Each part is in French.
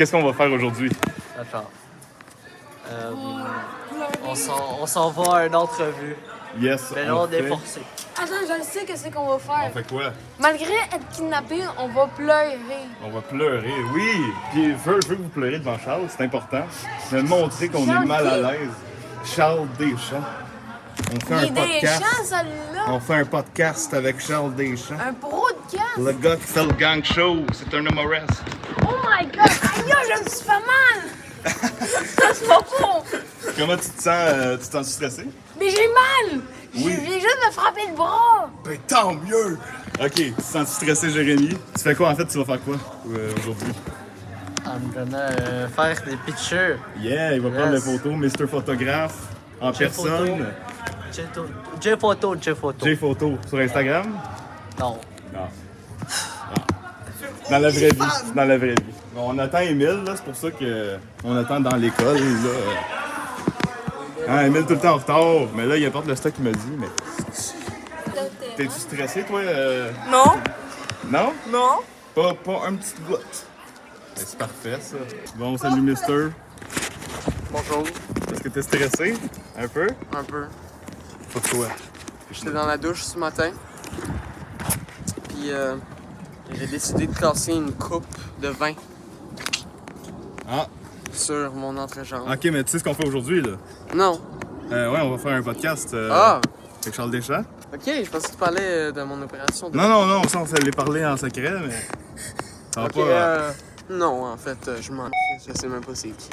Qu'est-ce qu'on va faire aujourd'hui? Attends. On s'en va à une entrevue. Yes, Mais là, on est forcé. Attends, je le sais, qu'est-ce qu'on va faire. On fait quoi? Malgré être kidnappé, on va pleurer. On va pleurer, oui! Puis je veux que vous pleurez devant Charles, c'est important. De montrer qu'on est Charles mal à qui? l'aise. Charles Deschamps. On fait Il un est des podcast. champs, celui-là. On fait un podcast avec Charles Deschamps. Un podcast. Le gars qui fait le gang show, c'est un humoriste. Oh my god, aïe, je me suis fait mal. Ça, c'est pas faux. Comment tu te sens? Tu te sens stressé? Mais j'ai mal. Oui. Je viens juste me frapper le bras. Ben tant mieux! Ok, tu te sens stressé, Jérémy? Tu fais quoi en fait? Tu vas faire quoi aujourd'hui? I'm gonna faire des pictures. Yeah, il va prendre les photos, Mr. Photographe, en personne. J-photo. J-photo sur Instagram? Non. Non. Dans la vraie vie. Dans la vraie vie. Bon, on attend Émile, là, c'est pour ça qu'on attend dans l'école, là. Hein, Émile tout le temps en retard, mais là, il apporte le stock qu'il m'a dit, mais... T'es-tu stressé, toi? Non. Non? Non. Pas un petit goutte. Ben, c'est parfait, ça. Bon, salut, Mister. Bonjour, Est-ce que t'es stressé? Un peu? un peu. Pourquoi? J'étais dans la douche ce matin. Puis j'ai décidé de casser une coupe de vin Ah, sur mon entrejambe. ok, mais tu sais ce qu'on fait aujourd'hui, là? Non. Ouais, on va faire un podcast Ah! avec Charles Deschamps. Ok, je pensais que tu parlais de mon opération. Non, ça, on s'allait parler en secret, mais... Ça va Ok, pas... non, en fait, je m'en... Je sais même pas c'est qui.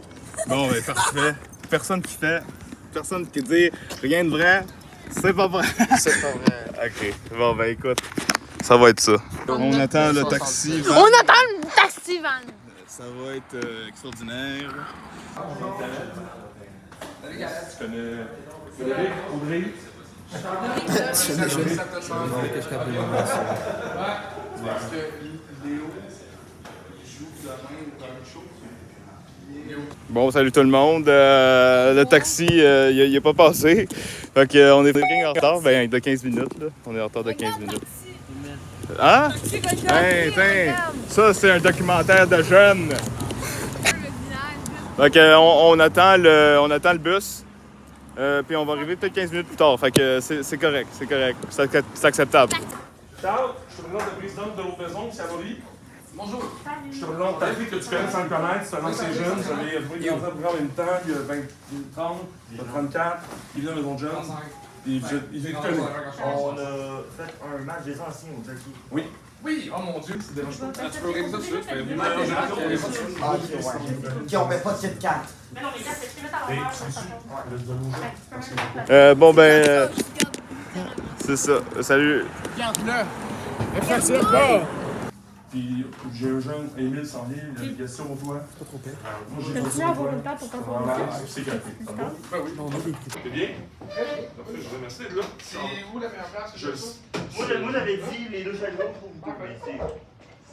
Bon, ben parfait. Personne qui dit rien de vrai, c'est pas vrai. C'est pas vrai. Ok, bon, ben écoute, ça va être ça. On attend le taxi. On attend le taxi van. Ça va être extraordinaire. Tu connais Audrey? Bon, salut tout le monde. Le taxi, il est pas passé. Fait que, on est fucking en retard. Ben, de 15 minutes, là. On est en retard de 15 minutes. Hein? Hey, tiens, ça, c'est un documentaire de jeunes. Fait que, on attend le bus. Puis on va arriver peut-être 15 minutes plus tard. Fait que c'est correct. C'est acceptable. Charles, je te présente le président de l'autre maison, c'est Amaury. Bonjour. Je te présente ta fille que tu connais sans le connaître, c'est un ancien jeune, j'avais joué des enfants pour en même temps, il y a 20, 30, il y a 34, il vient de la maison de jeunes. Il est connu. On a fait un match des anciens au Jackie. Oui. Oui, oh mon dieu, c'est dérange pas. Tu peux organiser ça tout de suite, fais venir. Ah, ok, ouais. Ok, on met pas de Kit Kat. Bon, ben. C'est ça. Salut. Puis j'ai un jeune, Émile s'en vient, il a une question pour toi. Pas trop pire. Moi j'ai une question pour toi. Voilà, c'est correct. Ça va? Ben oui. T'es bien? Parfait, je vous remercie d'être là. C'est où la meilleure place? Je Moi j'avais dit les deux chevaux pour vous, mais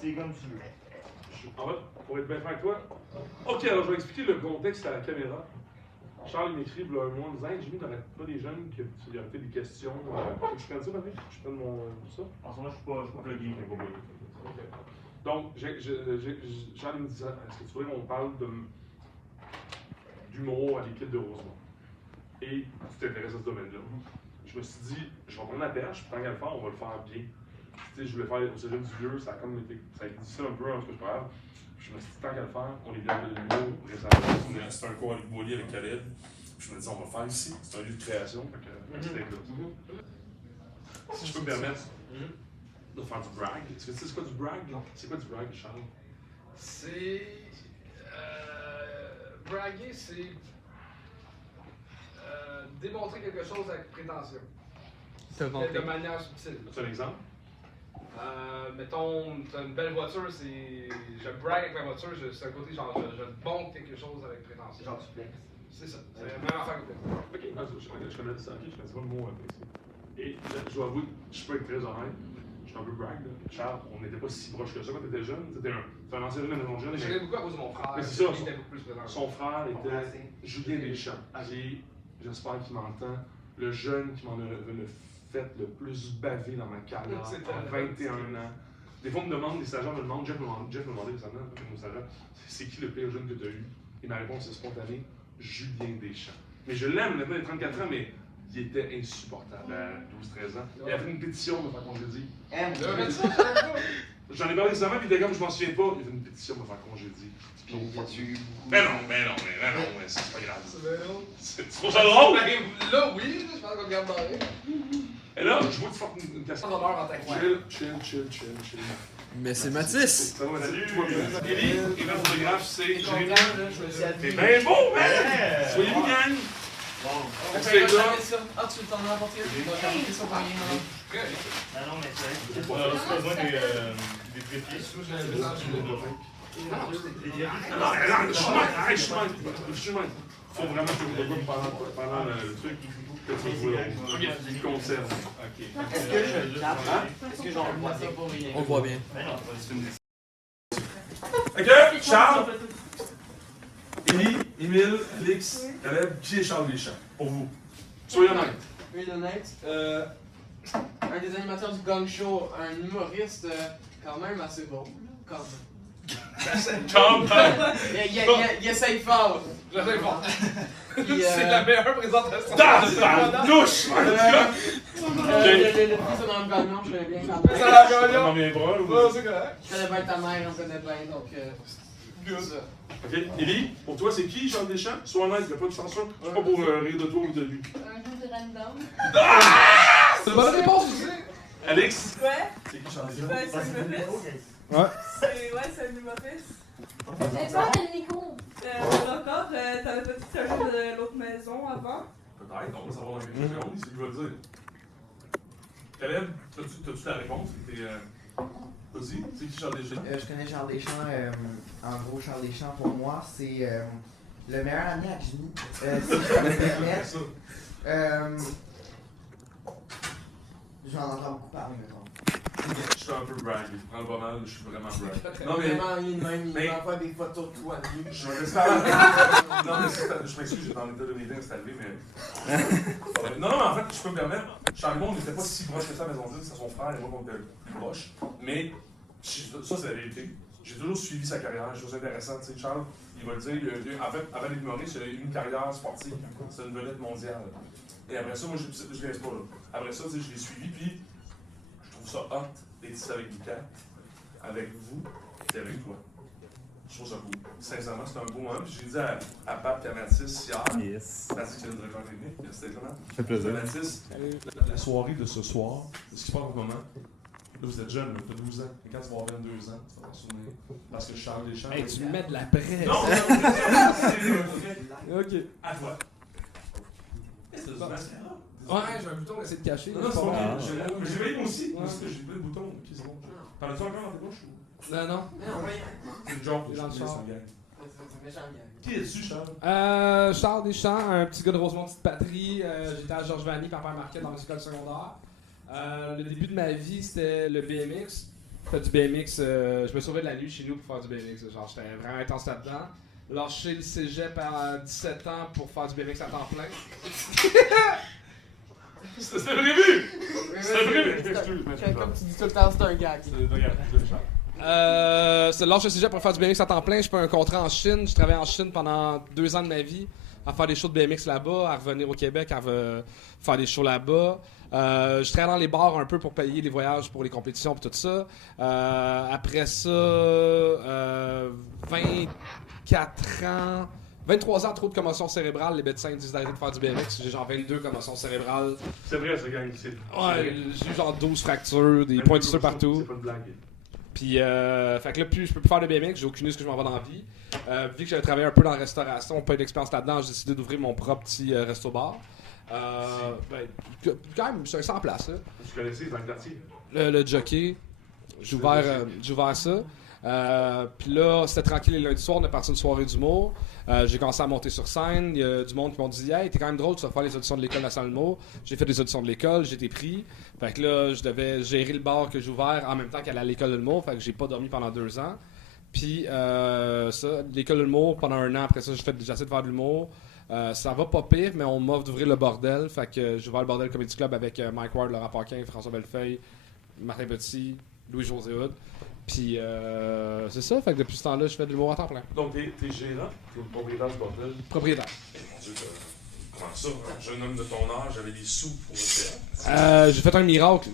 c'est comme tu veux. En fait, pour être bien franc avec toi. Ok, alors je vais expliquer le contexte à la caméra. Charles il m'écrit il y a un mois en disant hey, Jimmy, t'arrêtes pas des jeunes qui y aurait peut-être des questions. Je prends ça, Patrick? Je prends mon. Ça? En ce moment, je suis pas plugué, mais pas plugué. Okay. Donc, Charles me dit ça. Est-ce que tu voudrais qu'on parle d'humour à l'équipe de Rosemont? Et tu t'intéresses à ce domaine-là. Je me suis dit, je vais prendre la perche, puis tant qu'à le faire, on va le faire bien. Tu sais, je voulais faire au cégep du vieux, ça a comme été. Ça a été difficile un peu, en tout cas, c'est pas grave. Je me suis dit, tant qu'à le faire, on est bien de l'humour récemment. C'était un cours avec Boily, avec Khaled. Je me dis, on va le faire ici. C'est un lieu de création. Fait que c'était là. Si je peux me permettre de faire du brag. Tu sais, c'est quoi du brag? C'est quoi du brag, Charles? C'est. Braguer, c'est. Démontrer quelque chose avec prétention. Mais de manière subtile. As-tu un exemple? Mettons, t'as une belle voiture, c'est. Je brague avec ma voiture, c'est un côté genre, je montre quelque chose avec prétention. Genre, tu plais. C'est ça, c'est la même affaire que Ok, je connais ça, ok, je connais pas le mot ici. Et là, je dois avouer, je peux être très honnête, je suis un peu brag, là. Charles, on n'était pas si proche que ça quand t'étais jeune, t'étais un ancien jeune de la maison de jeune. Je connais beaucoup à cause de mon frère. Mais c'est ça, il était beaucoup plus présent. son frère était Julien Deschamps. Et j'espère qu'il m'entend, le jeune qui m'en a fait le plus baver dans ma carrière à 21 ans. Des fois, on me demande, les stagiaires me demandent, Jeff m'a demandé récemment, avec nos stagiaires, c'est qui le pire jeune que tu as eu? Et ma réponse est spontanée, Julien Deschamps. Mais je l'aime, maintenant, il a 34 ans, mais il était insupportable à 12-13 ans. Il a fait une pétition de me faire congédier. J'en ai parlé récemment, puis comme je m'en souviens pas, il a fait une pétition de me faire congédier. Mais non, c'est pas grave. C'est trop ça drôle! Là, oui, je pense qu'on regarde dans rien. Et là, je vois que tu fais une casquette. Chill. Mais c'est Mathis! Ça va, salut! Élie, et notre photographe, c'est Jérémy. C'est bien beau, man! Soyez-vous, gang! C'est là. Ah, tu veux t'en apporter une? J'ai ça pour rien, non? Non, mais c'est On a aussi besoin des trépieds. Non, je suis mal. Faut vraiment que tu me regardes pendant le truc. Que tu le conserves. Est-ce que j'en vois ça pour rien? On le voit bien. Ok, Charles, Élie, Émile, Félix, Caleb, qui est Charles Deschamps? Pour vous. Soyez honnête. Oui, honnête. Un des animateurs du Gong Show, un humoriste quand même assez bon. Quand même. Il essaye fort. J'essaie fort. Puis, C'est la meilleure présentation. Douche! Le prix, c'est dans le gagnant, je connais bien Ça quand la gagnant. Dans mes bras, ou... Ouais, c'est correct. Je connais bien ta mère, on connaît bien, donc c'est ça. Ok, Élie, pour toi, c'est qui Charles Deschamps? Sois honnête, il n'y a pas de censure. C'est pas pour rire de toi ou de lui. Un jeu de random. C'est une bonne réponse aussi. Alex, Ouais, c'est qui Charles Deschamps? ouais, c'est un humoriste. Ouais. C'est un humoriste. J'ai pas de micro. Encore, t'avais pas dit que c'était un jeu de l'autre maison avant? Peut-être, on va savoir dans quelques secondes, c'est ce qu'il va dire. Caleb, t'as-tu ta réponse? Vas-y, c'est qui Charles Deschamps? Je connais Charles Deschamps. En gros, Charles Deschamps, pour moi, c'est le meilleur ami à Jimmy. Si je peux me permettre. J'en entends beaucoup parler, mettons. Je suis un peu brag, prends le pas mal, je suis vraiment brag. Non, mais. Vraiment, il m'envoie des photos de toi nu. Je me laisse Non, mais je m'excuse, j'étais en état de meeting, c'est arrivé, mais. Non, mais en fait, je peux me permettre. Charles Monde n'était pas si proche que ça à Maison 10, c'est son frère et moi qu'on était plus proches. Mais ça, c'est la vérité. J'ai toujours suivi sa carrière, des choses intéressantes. Tu sais, Charles, il va le dire, en fait, avant d'être humoriste, il a eu une carrière sportive. C'est une vedette mondiale. Et après ça, moi, je ne laisse pas là. Après ça, je l'ai suivi, puis je trouve ça hot d'être ici avec Lucas, avec vous et avec toi. Je trouve ça cool. Sincèrement, c'est un beau moment. Puis j'ai dit à Pape et à Mathis hier, Yes. Mathis qui est le directeur technique, c'était comment? Ça fait plaisir. Mathis, la soirée de ce soir, de ce qui se passe en ce moment, là, vous êtes jeune, tu as 12 ans. Et quand tu vas avoir 22 ans, tu vas t'en souvenir. Parce que Charles Deschamps. Hey, tu mets de la presse. Non, c'est Ok. à toi. Qu'est-ce que tu masques? Ouais, j'ai un bouton, essayer de cacher. Non, c'est pas pas bon. grave. J'ai payé moi aussi. Moi aussi, j'ai pris le bouton. Ok, c'est bon. T'en as-tu encore dans tes poches? Non, non. C'est une joke. Dans le char. C'est méchant, gars. Qui es-tu, Charles? Charles Deschamps, un petit gars de Rosemont, petite patrie. J'étais à Georges Vanier, Papa Marquette, dans mes écoles secondaires. Le début de ma vie, c'était le BMX. J'ai fait du BMX, je me sauvais de la nuit chez nous pour faire du BMX. Genre, j'étais vraiment intense là-dedans. Lâché le cégep à 17 ans pour faire du BMX à temps plein. C'était prévu! C'était prévu! Comme tu dis tout le temps, c'est un gag. C'est lâché le cégep pour faire du BMX à temps plein. J'ai fait un contrat en Chine. Je travaillais en Chine pendant 2 ans de ma vie à faire des shows de BMX là-bas, à revenir au Québec, à faire des shows là-bas. Je travaillais dans les bars un peu pour payer les voyages pour les compétitions et tout ça. Après ça, 24 ans, 23 ans, trop de commotion cérébrale. Les médecins disent d'arrêter de faire du BMX. J'ai genre 22 commotions cérébrales. C'est vrai, ça gagne ici. Ouais, j'ai eu genre 12 fractures, des points de suture partout. C'est pas une blague. Puis, fait que là, plus je peux plus faire de BMX, j'ai aucune idée ce que je m'en vais dans la vie. Vu que j'avais travaillé un peu dans la restauration, pas eu d'expérience là-dedans, j'ai décidé d'ouvrir mon propre petit resto-bar. Quand même, c'est un 100 places. Là. Tu connaissais dans le quartier? Le jockey, j'ai ouvert ça. Puis là, c'était tranquille les lundis soirs, on est parti une soirée d'humour. J'ai commencé à monter sur scène. Il y a du monde qui m'ont dit « Hey, t'es quand même drôle, tu vas faire les auditions de l'école nationale de l'humour. » J'ai fait des auditions de l'école, j'ai été pris. Fait que là, je devais gérer le bar que j'ai ouvert en même temps qu'aller à l'école de l'humour. Fait que j'ai pas dormi pendant 2 ans. Puis l'école de l'humour, pendant 1 an, après ça, j'essaie de faire de l'humour. Ça va pas pire, mais on m'offre d'ouvrir le bordel. Fait que j'ai ouvert le Bordel Comedy Club avec Mike Ward, Laurent Paquin, François Bellefeuille, Martin Petit, Louis-José Hood. Puis c'est ça, fait que depuis ce temps-là, je fais de l'humour à temps plein. Donc, t'es gérant, t'es le propriétaire du bordel. Propriétaire. Mon Dieu, comment ça, un jeune homme de ton âge avait des sous pour le théâtre? J'ai fait un miracle.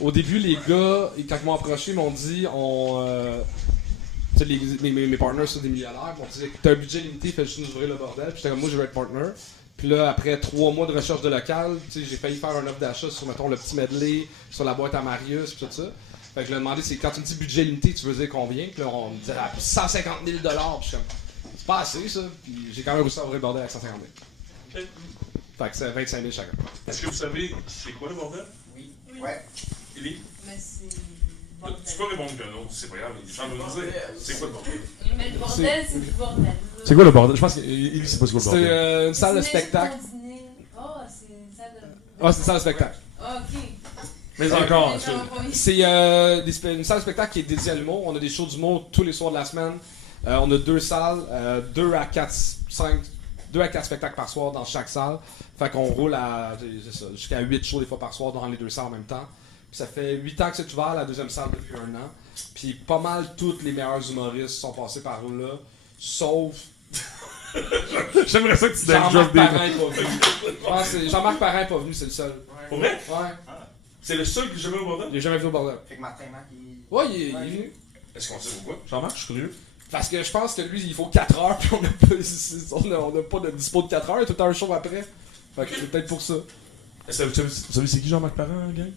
Au début, les gars, quand ils m'ont approché, ils m'ont dit tu sais, mes partners sont des millionnaires, m'ont dit t'as un budget limité, fais juste nous ouvrir le bordel. Puis j'étais comme moi, je veux être partner. Puis là, après 3 mois de recherche de local, tu sais, j'ai failli faire un offre d'achat sur, mettons, le petit medley, sur la boîte à Marius, puis tout ça. Fait que je lui ai demandé, c'est quand tu me dis budget limité, tu veux dire combien? Puis là, on me disait 150 000 $. Puis je suis comme, c'est pas assez, ça. Puis j'ai quand même réussi à ouvrir le bordel avec 150 000. Fait que c'est 25 000 chacun. Est-ce que vous savez c'est quoi le bordel? Oui. Ouais. Élie? Mais c'est. Tu peux répondre que non, c'est pas grave. Les gens vont nous dire, c'est quoi le bordel? Mais le bordel, c'est du bordel. C'est quoi le bordel? Je pense qu'il sait pas c'est quoi le bordel. C'est une salle de spectacle. Oh, c'est une salle de. Ah, c'est une salle de spectacle. Ah, ok. Mais encore, c'est une salle de spectacle qui est dédiée à l'humour. On a des shows d'humour tous les soirs de la semaine. On a 2 salles, 2 à 4 spectacles par soir dans chaque salle. Fait qu'on roule jusqu'à 8 shows des fois par soir dans les 2 salles en même temps. Puis ça fait 8 ans que c'est ouvert, la deuxième salle depuis 1 an. Puis pas mal tous les meilleurs humoristes sont passés par là, sauf J'aimerais ça que tu Jean-Marc Parent est pas venu. Je pense que Jean-Marc Parent est pas venu, c'est le seul. Pour vrai? Ouais. C'est le seul que j'ai jamais au bordel? Il est jamais venu au bordel. Fait que Martin Mac, Ouais, il est venu. Est-ce qu'on sait pourquoi? Jean-Marc, je suis curieux. Parce que je pense que lui, il faut 4 heures, puis on n'a pas de dispo de 4 heures, il y a tout le temps un show après. Fait que c'est peut-être pour ça. Vous savez c'est qui Jean-Marc Parent, gang?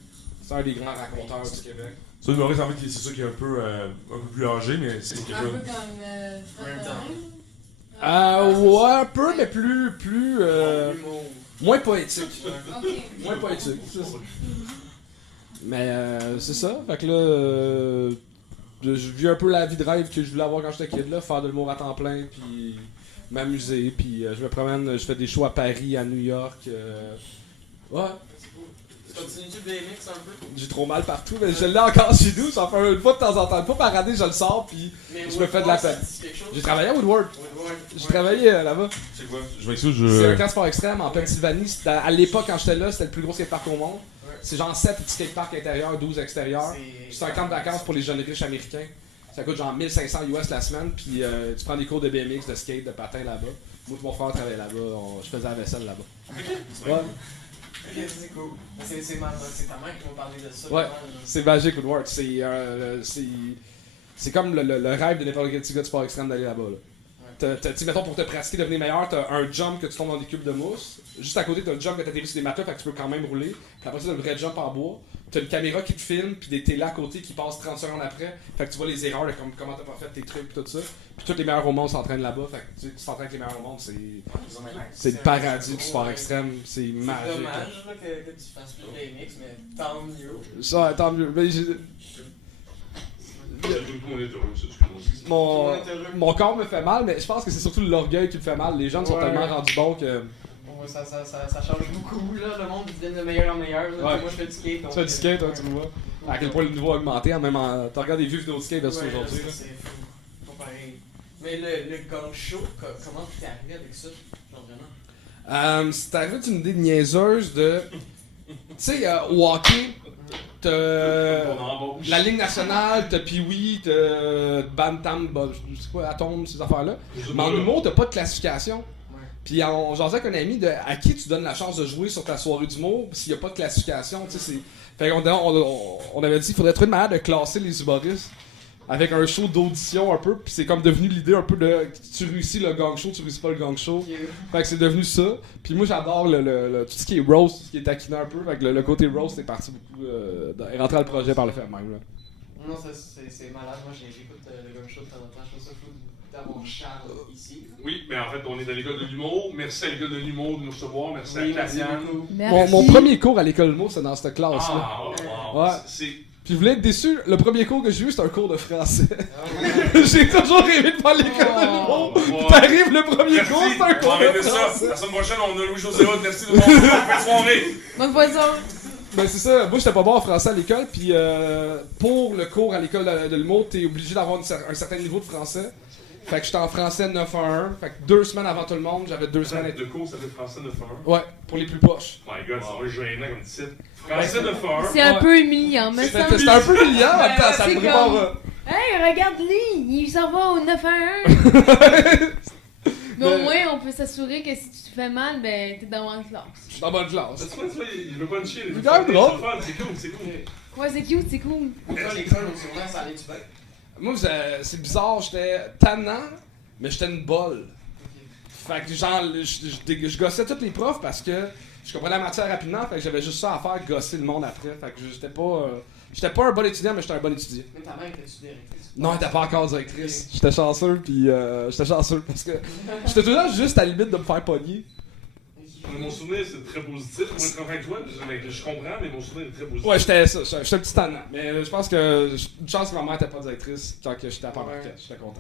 C'est un des grands raconteurs du Québec. C'est un humoriste, en fait, c'est sûr qu'il est un peu plus âgé, mais c'est Un quelqu'un. peu comme Fred Ouais, un peu, mais plus moins poétique. Ok. Moins poétique, c'est ça. Mais c'est ça, fait que là, je vis un peu la vie de rêve que je voulais avoir quand j'étais kid, là, faire de l'humour à temps plein, puis m'amuser, puis je me promène, je fais des shows à Paris, à New York. Ouais. Continues-tu BMX un peu? J'ai trop mal partout, mais je l'ai encore chez nous, ça fait une fois de temps en temps. Une fois par année, je le sors, puis je me fais de la peine. J'ai travaillé à Woodward. J'ai travaillé là-bas. C'est quoi? Je vais essayer, C'est un camp sport extrême en Pennsylvanie. À l'époque, quand j'étais là, c'était le plus gros skatepark au monde. C'est genre 7 petits skateparks intérieurs, 12 extérieurs. C'est un camp de vacances pour les jeunes riches américains. Ça coûte genre 1500 US la semaine, puis tu prends des cours de BMX, de skate, de patin là-bas. Moi et mon frère travaillait là-bas, je faisais la vaisselle là-bas. Ouais. Ok, c'est cool. C'est ta mère qui m'a parlé de ça. Ouais, c'est magique Woodward. C'est comme le rêve de n'importe quel petit gars de sport extrême d'aller là-bas. Là. Mettons, pour te pratiquer, devenir meilleur, t'as un jump que tu tombes dans des cubes de mousse. Juste à côté, t'as un jump que t'atterris sur des matelas, fait que tu peux quand même rouler. Puis après ça, t'as le vrai jump en bois. T'as une caméra qui te filme, puis des télés à côté qui passent 30 secondes après. Fait que tu vois les erreurs de comment t'as pas fait tes trucs, pis tout ça. Puis tous les meilleurs au monde s'entraînent là-bas. Fait que tu t'entraînes avec les meilleurs au monde, c'est le paradis du sport extrême. C'est magique. C'est dommage là, que tu fasses plus de BMX, mais tant mieux. Ça, tant mieux. Mais mon corps me fait mal, mais je pense que c'est surtout l'orgueil qui me fait mal. Les gens sont tellement rendus bons que. Ça change beaucoup, là. Le monde devient de meilleur en meilleur. Là. Ouais. Moi, je fais du skate. Tu fais du skate, hein, tu le vois. À quel point le niveau a augmenté. Tu regardes des vieux vidéos de skate versus aujourd'hui. C'est fou. Pas pareil. Mais le gang show, comment t'es arrivé avec ça? Genre vraiment? C'est arrivé d'une idée niaiseuse de. Tu sais, au hockey, t'as la Ligue nationale, t'as Pee-Wee, t'as Bantam, je sais quoi, Atom, ces affaires-là. Mais en humour, t'as pas de classification. Puis on jasait avec un ami de à qui tu donnes la chance de jouer sur ta soirée d'humour s'il n'y a pas de classification, tu sais. Fait qu'on on avait dit qu'il faudrait trouver une manière de classer les humoristes avec un show d'audition un peu, puis c'est comme devenu l'idée un peu de tu réussis le gang show, tu réussis pas le gang show. Fait que c'est devenu ça. Puis moi j'adore tout ce qui est roast, tout ce qui est taquinant un peu, fait que le côté roast est parti beaucoup est rentré dans le projet par le fait même là. Non, c'est malade, moi j'écoute le gang show de temps en temps, je trouve ça fou d'avoir Charles ici. Oui, mais en fait, on est dans l'école de l'humour. Merci à l'école de l'humour de nous recevoir. Merci à Clariane. Mon premier cours à l'école de l'humour, c'est dans cette classe-là. Ah, wow. Ouais. Puis vous voulez être déçu, le premier cours que j'ai eu, c'est un cours de français. J'ai toujours rêvé de faire l'école de l'humour. Puis t'arrives le premier cours, c'est un cours de français. La semaine prochaine, on a Louis-José Hood. Merci de nous avoir. Bonne soirée. Bonne poisson. Ben c'est ça, moi j'étais pas bon en français à l'école, puis pour le cours à l'école de l'humour, t'es obligé d'avoir un certain niveau de français. Fait que j'étais en français 9-1-1. Fait que 2 semaines avant tout le monde, j'avais 2 semaines. De cours, ça fait français 9-1. Ouais, pour les plus poches. My god, ça va gênant comme titre. Français 9-1. C'est un peu humiliant, mais ça. C'était un peu humiliant, en même temps, ça C'est me comme- prépare. Hey, regarde-lui, il s'en va au 9-1-1. Mais au moins, on peut s'assurer que si tu te fais mal, ben, t'es dans la classe. Je suis dans la bonne classe. Tu vois, il veut pas chier. C'est quand même drôle. C'est cool, c'est cool. Ouais, c'est cute, c'est cool. Pourquoi l'école au secondaire, ça allait-tu bien? Moi, c'est bizarre, j'étais tannant, mais j'étais une bolle. Fait que genre, je gossais tous les profs parce que je comprenais la matière rapidement, fait que j'avais juste ça à faire, gosser le monde après. Fait que j'étais pas un bon étudiant, mais j'étais un bon étudiant. Mais ta mère était-tu directrice? Non, elle était pas encore directrice. J'étais chanceux, puis j'étais chanceux parce que j'étais toujours juste à la limite de me faire pogner. Mon souvenir, c'est très positif. Pour être avec toi, je comprends, mais mon souvenir est très positif. Ouais, j'étais ça, j'étais un petit tannant. Mais je pense que une chance que ma mère était pas directrice quand que j'étais à Pamparquet. J'étais content.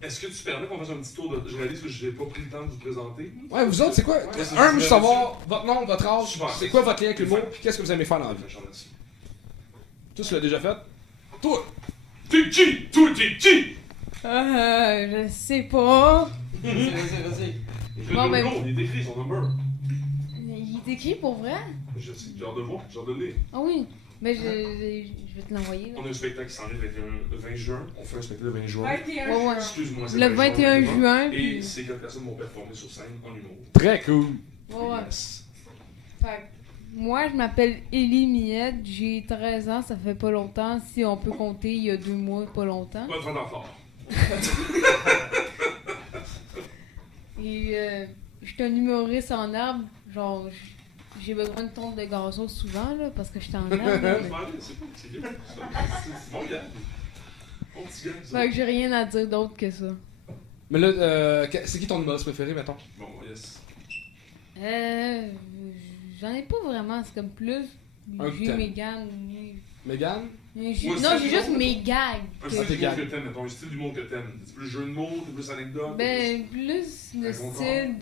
Est-ce que tu permets qu'on fasse un petit tour de. Je réalise que je n'ai pas pris le temps de vous présenter. Ouais, vous autres, c'est quoi? Ouais, c'est Je veux super, savoir votre nom, votre âge, Super. c'est quoi votre lien avec l'humour, puis qu'est-ce que vous aimez faire dans la vie. Je te remercie. Toi, tu l'as déjà fait? Toi! T'es qui? Toi, t'es qui? Je sais pas. Vas-y. Bon, ben- Il est écrit son number. Il est écrit pour vrai? Je sais, j'ai hâte de voir, j'ai hâte de le lire. Ah oui. Mais je vais te l'envoyer. là. On a un spectacle qui s'en vient le 20 juin. On fait un spectacle le 20 juin. 21 Ouais, ouais. Excuse-moi, c'est Le 21 juin, Et puis- c'est 4 personnes vont performer sur scène en humour. Très cool. Ouais, ouais. Yes. Fait que moi, je m'appelle Élie Miette, j'ai 13 ans, ça fait pas longtemps. Si on peut compter, il y a 2 mois, pas longtemps. Pas de temps fort. Et je suis un humoriste en arbre. Genre, j'ai besoin de tonte de gazon souvent, là, parce que j'étais en arbre. là, mais- C'est pas c'est bien. C'est bon gars. Bon petit gars. ça. Fait que j'ai rien à dire d'autre que ça. Mais là, c'est qui ton humoriste préféré, mettons? Bon, yes. J'en ai pas vraiment, c'est comme plus. Un J'ai thème. mes gags. Megan? Non, Moi, j'ai juste mes gags. Un que- style tes d'humour gars. que t'aimes, mettons, un style d'humour que t'aimes. C'est plus jeu de mots, c'est plus anecdote. Ben, plus le Raconte-moi. style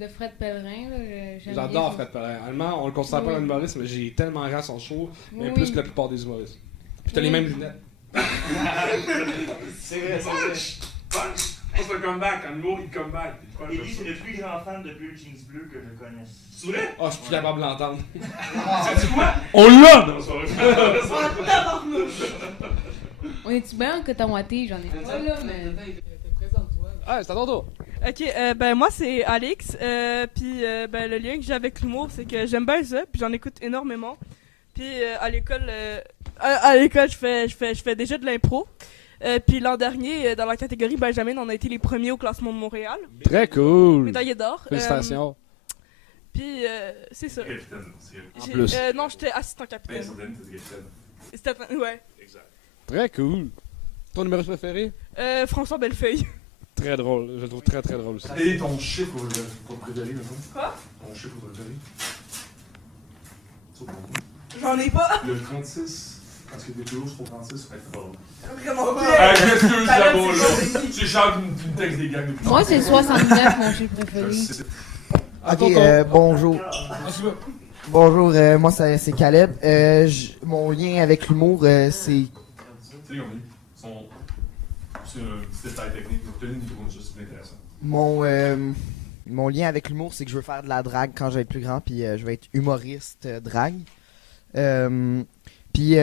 de Fred Pellerin. Là. J'aime J'adore bien Fred Pellerin. Allemand, on le considère pas Oui. un humoriste, mais j'ai tellement ri à son show, mais Oui. plus que la plupart des humoristes. Puis t'as les Oui. mêmes lunettes. C'est vrai, c'est vrai. Punch! C'est un comeback. En humour, il comeback. Il punch, Ellie, j'aime c'est ça. le plus grand fan de Blue Jeans Bleu que je connaisse. C'est vrai? Oh, je suis plus capable de l'entendre. C'est quoi? On l'a! Non, c'est vrai. On est-tu bien en Cotamoité? J'en ai pas là, mais. Ah, c'est à ton tour. Ok, ben moi c'est Alex, puis ben le lien que j'ai avec l'humour c'est que j'aime bien ça, puis j'en écoute énormément. Puis à l'école, je fais déjà de l'impro. Puis l'an dernier, dans la catégorie Benjamin, on a été les premiers au classement de Montréal, Très cool. médaillé d'or. Félicitations. Puis c'est ça. Capitaine, c'est En J'ai- plus. non, j'étais assistant Ben, capitaine. ça donne, t'es capitaine. C'était ouais. Exact. Très cool. Ton humoriste préféré? François Bellefeuille. Très drôle. Je le trouve très très drôle aussi. Et ton chiffre préféré, maintenant? Quoi? Ton chiffre préféré? J'en ai pas. Le 36. Parce que t'es toujours sur 36, ça fait fort. Vraiment Ah, qu'est-ce que ça va là? Tu chantes une texte des gangs depuis. Moi, c'est 69, mon chiffre préféré. À Ok, ton tour. bonjour. Ah, tu veux? Bonjour, moi c'est Caleb. Mon lien avec l'humour, c'est. Tu sais, comme c'est un petit détail technique. Je te donne une micro, c'est intéressant. Mon lien avec l'humour, c'est que je veux faire de la drague quand je vais être plus grand, puis je vais être humoriste drague. Puis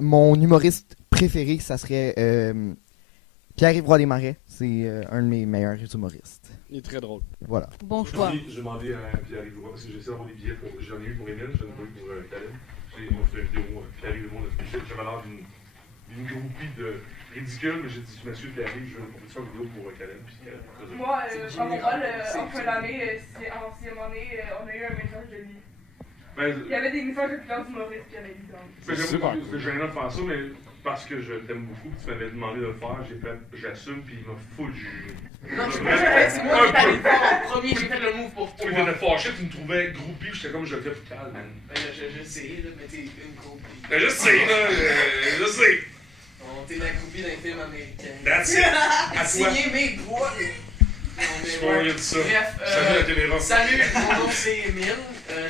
mon humoriste préféré, ça serait Pierre-Yves Roy Desmarais. C'est un de mes meilleurs humoristes. Il est très drôle. Voilà. Bon choix. J'ai demandé à Pierre-Yves Leroy parce que j'ai essayé d'avoir des billets pour. J'en ai eu pour Emile, j'en ai pas eu pour Caleb. Moi, je fais une vidéo, Pierre-Yves Leroy, j'avais l'air d'une groupie de ridicule, mais j'ai dit, je m'excuse, Pierre-Yves, je vais faire une vidéo pour Caleb. Puis Caleb, Moi, à mon rôle, en fin d'année, en 6e année, on a eu un message de lui. Il y avait des messages de plusieurs humoristes, puis il y avait des gens. C'est gênant de faire ça, mais parce que je t'aime beaucoup, puis tu m'avais demandé de le faire, j'ai fait, j'assume, puis il m'a full jugé. Non, c'est moi qui est allé le faire en premier, j'ai fait le move pour toi. Tu m'étais fâché, tu me trouvais groupie, puis j'étais comme, je le fais plus calme, man. Je sais, là, mais t'es une groupie. Ben, je sais, là, je sais. T'es la groupie d'un film américain. That's it. À toi. Signé mes poils. Je vois rien de ça. Bref, Salut la caméra. salut, mon nom c'est Emile.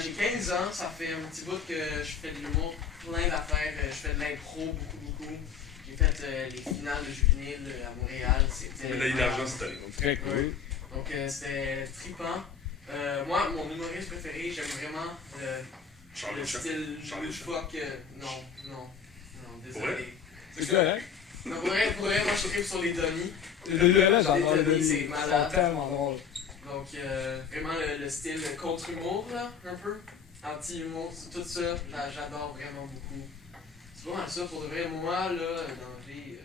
J'ai 15 ans, ça fait un petit bout que je fais de l'humour, plein d'affaires. Je fais de l'impro beaucoup. J'ai fait les finales de juvénile à Montréal. C'était. Médaille d'argent cette année. Très cool. Donc c'était trippant. Moi, mon humoriste préféré, j'aime vraiment le style fuck. Non, désolé. C'est correct. Non, pour vrai, moi je trippe sur les Donnie. Les j'adore les Donnie, c'est malade. tellement drôle. Donc vraiment le style contre-humour, là, un peu. Anti-humour, tout ça, j'adore vraiment beaucoup. C'est vraiment ça, pour de vrai, moi, là, dans la vie.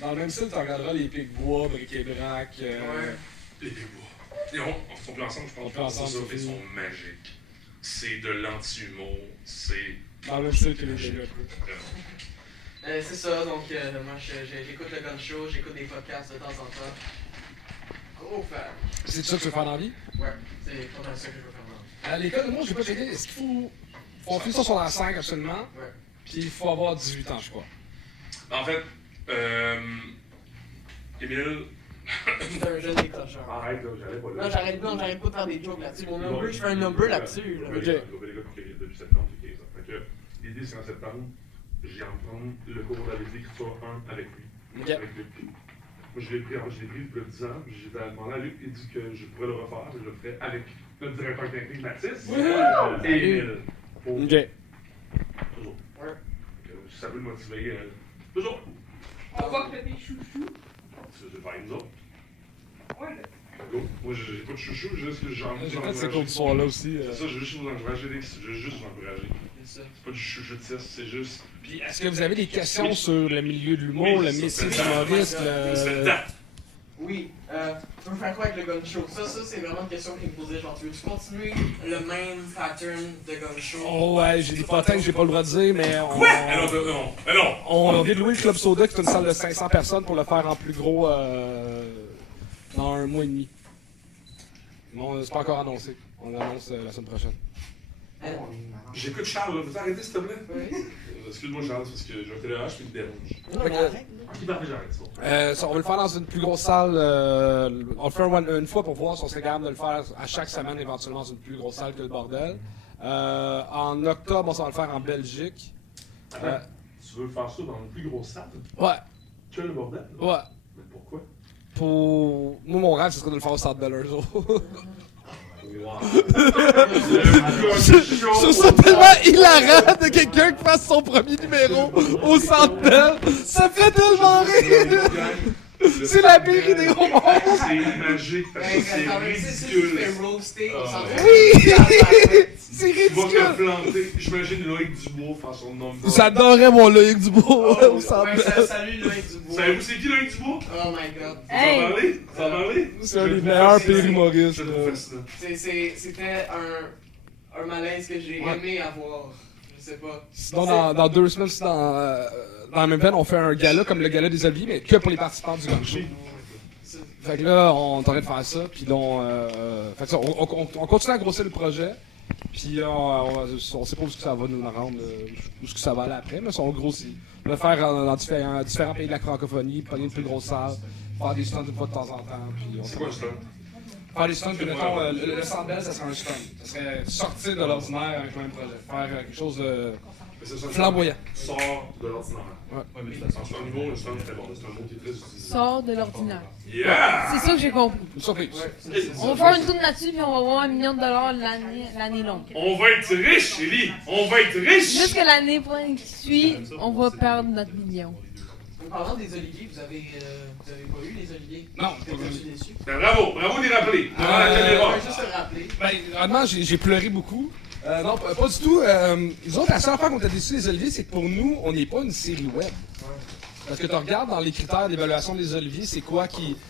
Dans le même style, tu regarderas les Pic-Bois, Bric-et-Brac. Ouais. Les Pic-Bois. Et on sont plus ensemble, je pense que ça, ils sont magiques. C'est de l'anti-humour, c'est... Dans le même style que les Pic-Bois. C'est ça, donc moi j'écoute le gun show, j'écoute des podcasts de temps en temps. Gros fan. C'est ça que tu veux faire dans la vie? Ouais, c'est pas mal ça que je veux faire dans la vie. À l'école, moi, j'ai pas checké. Est-ce qu'il faut finir ça sur la 5 absolument? Ouais. Puis il faut avoir 18 ans, je crois. En fait, Émile... C'est un jeune déclencheur. Arrête, là, j'arrête pas là. Non, j'arrête pas de faire des jokes là-dessus. Mon number, je fais un number là-dessus. Là. Ok. Depuis septembre, c'est 15 ans. Fait que l'idée, c'est en septembre, j'ai en prendre le cours d'écriture 1 avec lui. Ok. Avec Luc. Moi, je l'ai pris depuis 10 ans. J'ai demandé à Luc, il dit que je pourrais le refaire, mais je le ferais avec notre directeur technique, Mathis. Et Émile. Ok. Toujours. Ouais. Ça peut le motiver. Toujours. On va que des chouchous. Je vais faire nous autres. Ouais. Go. Moi, j'ai pas de chouchou, j'ai juste que j'ai envie de vous J'ai fait encourager. ces cours du soir-là aussi. C'est ça, je veux juste vous encourager, je veux juste vous encourager. C'est ça. C'est pas du chouchoutisme, c'est juste. Puis est-ce que vous avez des questions sur le milieu de l'humour, Oui, le métier d'humoriste? C'est le temps. Oui, tu veux faire quoi avec le gun show? Ça c'est vraiment une question qui me posait. Genre, tu veux-tu continuer le même pattern de gun show? Oh ouais, j'ai des potins que j'ai pas le droit de dire, mais Non. on vient de louer le Club Soda, qui est une salle de 500 personnes, pour le faire en plus gros dans 1 mois et demi. Bon, c'est pas encore annoncé. On annonce la semaine prochaine. J'écoute Charles, là. Peux-tu arrêter, s'il te plaît? Oui. Excuse-moi, Charles, parce que j'ai un téléphage puis il me dérange. Qui parle, j'arrête ça. On va le faire dans une plus grosse salle. On le fait une fois pour voir si on serait capable de le faire à chaque semaine, éventuellement, dans une plus grosse salle que le bordel. En octobre, on va le faire en Belgique. Tu veux faire ça dans une plus grosse salle? Ouais. Que le bordel? Ouais. Mais pourquoi? Pour. Moi, mon rêve, ce serait de le faire au Centre Bell un jour. Wow. Je trouve ça tellement hilarant de quelqu'un qui fasse son premier numéro au Centre Bell. Ça fait tellement rire! C'est la pire idée au monde! C'est magique parce que c'est ridicule. Oui! C'est Tu vas te ridicule! planter. J'imagine Loïc Dubois faire son nom. J'adorerais mon Loïc Dubois au Centre Bell. Salut Loïc Dubois. Savez-vous c'est qui Loïc Dubois? Oh my god. Hey! Ça va parler? C'est un des meilleurs pires humoristes. Je trouve fascinant. C'était un malaise que j'ai aimé avoir. Je sais pas. Sinon, dans 2 semaines, c'est dans la même veine, on fait un gala comme le gala des Oliviers, mais que pour les participants du Gun Show. Fait que là, on est en train de faire ça, puis donc, fait que ça, on continue à grossir le projet, puis on sait pas où que ça va nous rendre, où que ça va aller après, mais ça, on grossit. Le faire dans différents pays de la francophonie, pogner une plus grosse salle, faire des stunts une fois de temps en temps, puis on C'est quoi un stunt? faire des stunts, puis mettons, le Centre Bell, ça serait un stunt. Ça serait sortir de l'ordinaire avec le même projet, faire quelque chose de flamboyant. Sort de l'ordinaire. Ouais. Mais c'est un niveau, c'est un très bon, c'est un mot qui est très utilisé. Sors de l'ordinaire. Yeah! C'est ça que j'ai compris. Une surprise. On va faire une tourne là-dessus, puis on va avoir $1 million l'année longue. On va être riche, Ellie! On va être riche! Jusque l'année qui suit, on va perdre notre million. En parlant des oliviers, vous avez pas eu les oliviers? Non, T'es déçu? Ben, bravo d'y rappeler, devant la caméra. Juste le rappeler. Ben, honnêtement, j'ai pleuré beaucoup. Non, pas du tout. Nous autres, la seule affaire qu'on était déçus des Oliviers, c'est que pour nous, on n'est pas une série web. Parce que tu regardes dans les critères d'évaluation des Oliviers, c'est quoi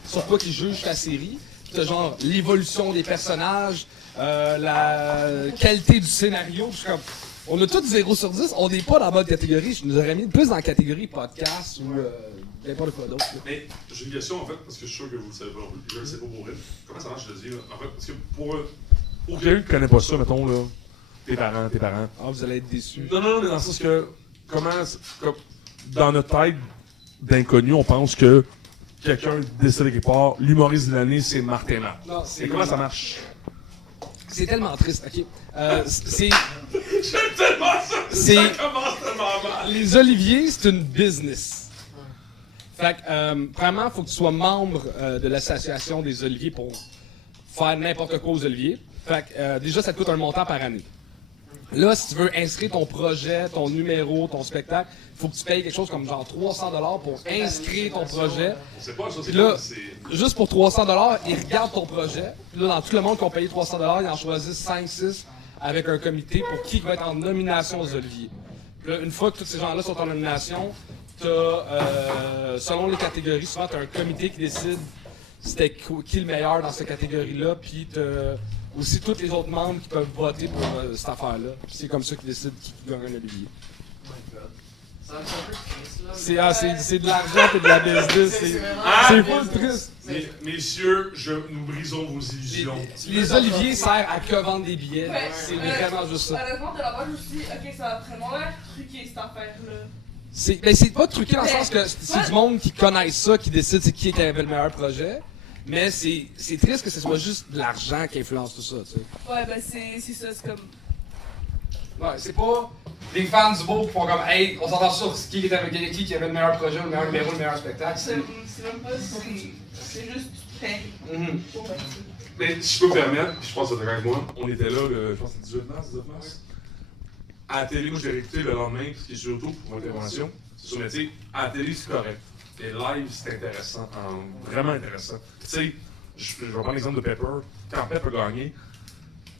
sur quoi qui juge ta série. T'as genre l'évolution des personnages, la qualité du scénario. Je suis comme, on a tous 0 sur 10, on n'est pas dans la bonne catégorie. Je nous aurais mis plus dans la catégorie podcast ou n'importe quoi d'autre. Mais j'ai une question en fait, parce que je suis sûr que vous le savez pas non plus, puis je le sais pas pour vrai. Comment ça marche, je le dis, là? En fait, parce que pour quelqu'un qui connaît pas ça, mettons, là, tes parents. Ah, vous allez être déçus. Non, mais dans le sens que, comme dans notre tête d'inconnu, on pense que quelqu'un décide quelque part, l'humoriste de l'année, c'est Martin Matt. Non, Et comment ça marche? C'est tellement triste, ok? J'aime tellement ça! Ça commence tellement mal! Les Oliviers, c'est une business. Fait que, vraiment, il faut que tu sois membre de l'association des oliviers pour faire n'importe quoi aux oliviers. Fait que, déjà, ça te coûte un montant par année. Là, si tu veux inscrire ton projet, ton numéro, ton spectacle, il faut que tu payes quelque chose comme genre 300$ pour inscrire ton projet. On sait pas, ça, c'est Puis là, quoi, c'est... juste pour 300$, ils regardent ton projet. Puis là, dans tout le monde qui ont payé 300$, ils en choisissent 5-6 avec un comité pour qui va être en nomination aux oliviers. Puis là, une fois que tous ces gens-là sont en nomination, t'as, selon les catégories, souvent t'as un comité qui décide c'était qui le meilleur dans cette catégorie-là, puis t'as aussi tous les autres membres qui peuvent voter pour cette affaire-là. Puis c'est comme ça qu'ils décident qui gagne un olivier. C'est un peu triste, là. C'est de l'argent et de la business. C'est full triste. Messieurs, nous brisons vos illusions. Les oliviers servent à que vendre des billets. Ouais, C'est vraiment juste ça. Honnêtement, de la base, je me suis dit, ok, ça va vraiment l'air truqué cette affaire-là. C'est pas truqué dans le sens que c'est du monde qui connaît ça, qui décide c'est qui avait le meilleur projet. Mais c'est triste que ce soit juste de l'argent qui influence tout ça, tu sais. Ouais, ben c'est ça, c'est comme. Ouais, c'est pas des fans du beau qui font comme hey, on s'entend sur qui avait le meilleur projet, le meilleur numéro, le meilleur spectacle. C'est même pas, c'est juste tu payes. Pour faire ça. Mais si je peux me permettre, puis je pense que c'est avec moi, on était là, je pense que c'est le 18 mars. À la télé, moi je l'ai réécouté le lendemain, parce que sur YouTube pour l'intervention. C'est sûr, mais tu sais, à la télé c'est correct. Et live c'est intéressant, vraiment intéressant. Tu sais, je vais prendre l'exemple de Pepper. Quand Pepper a gagné,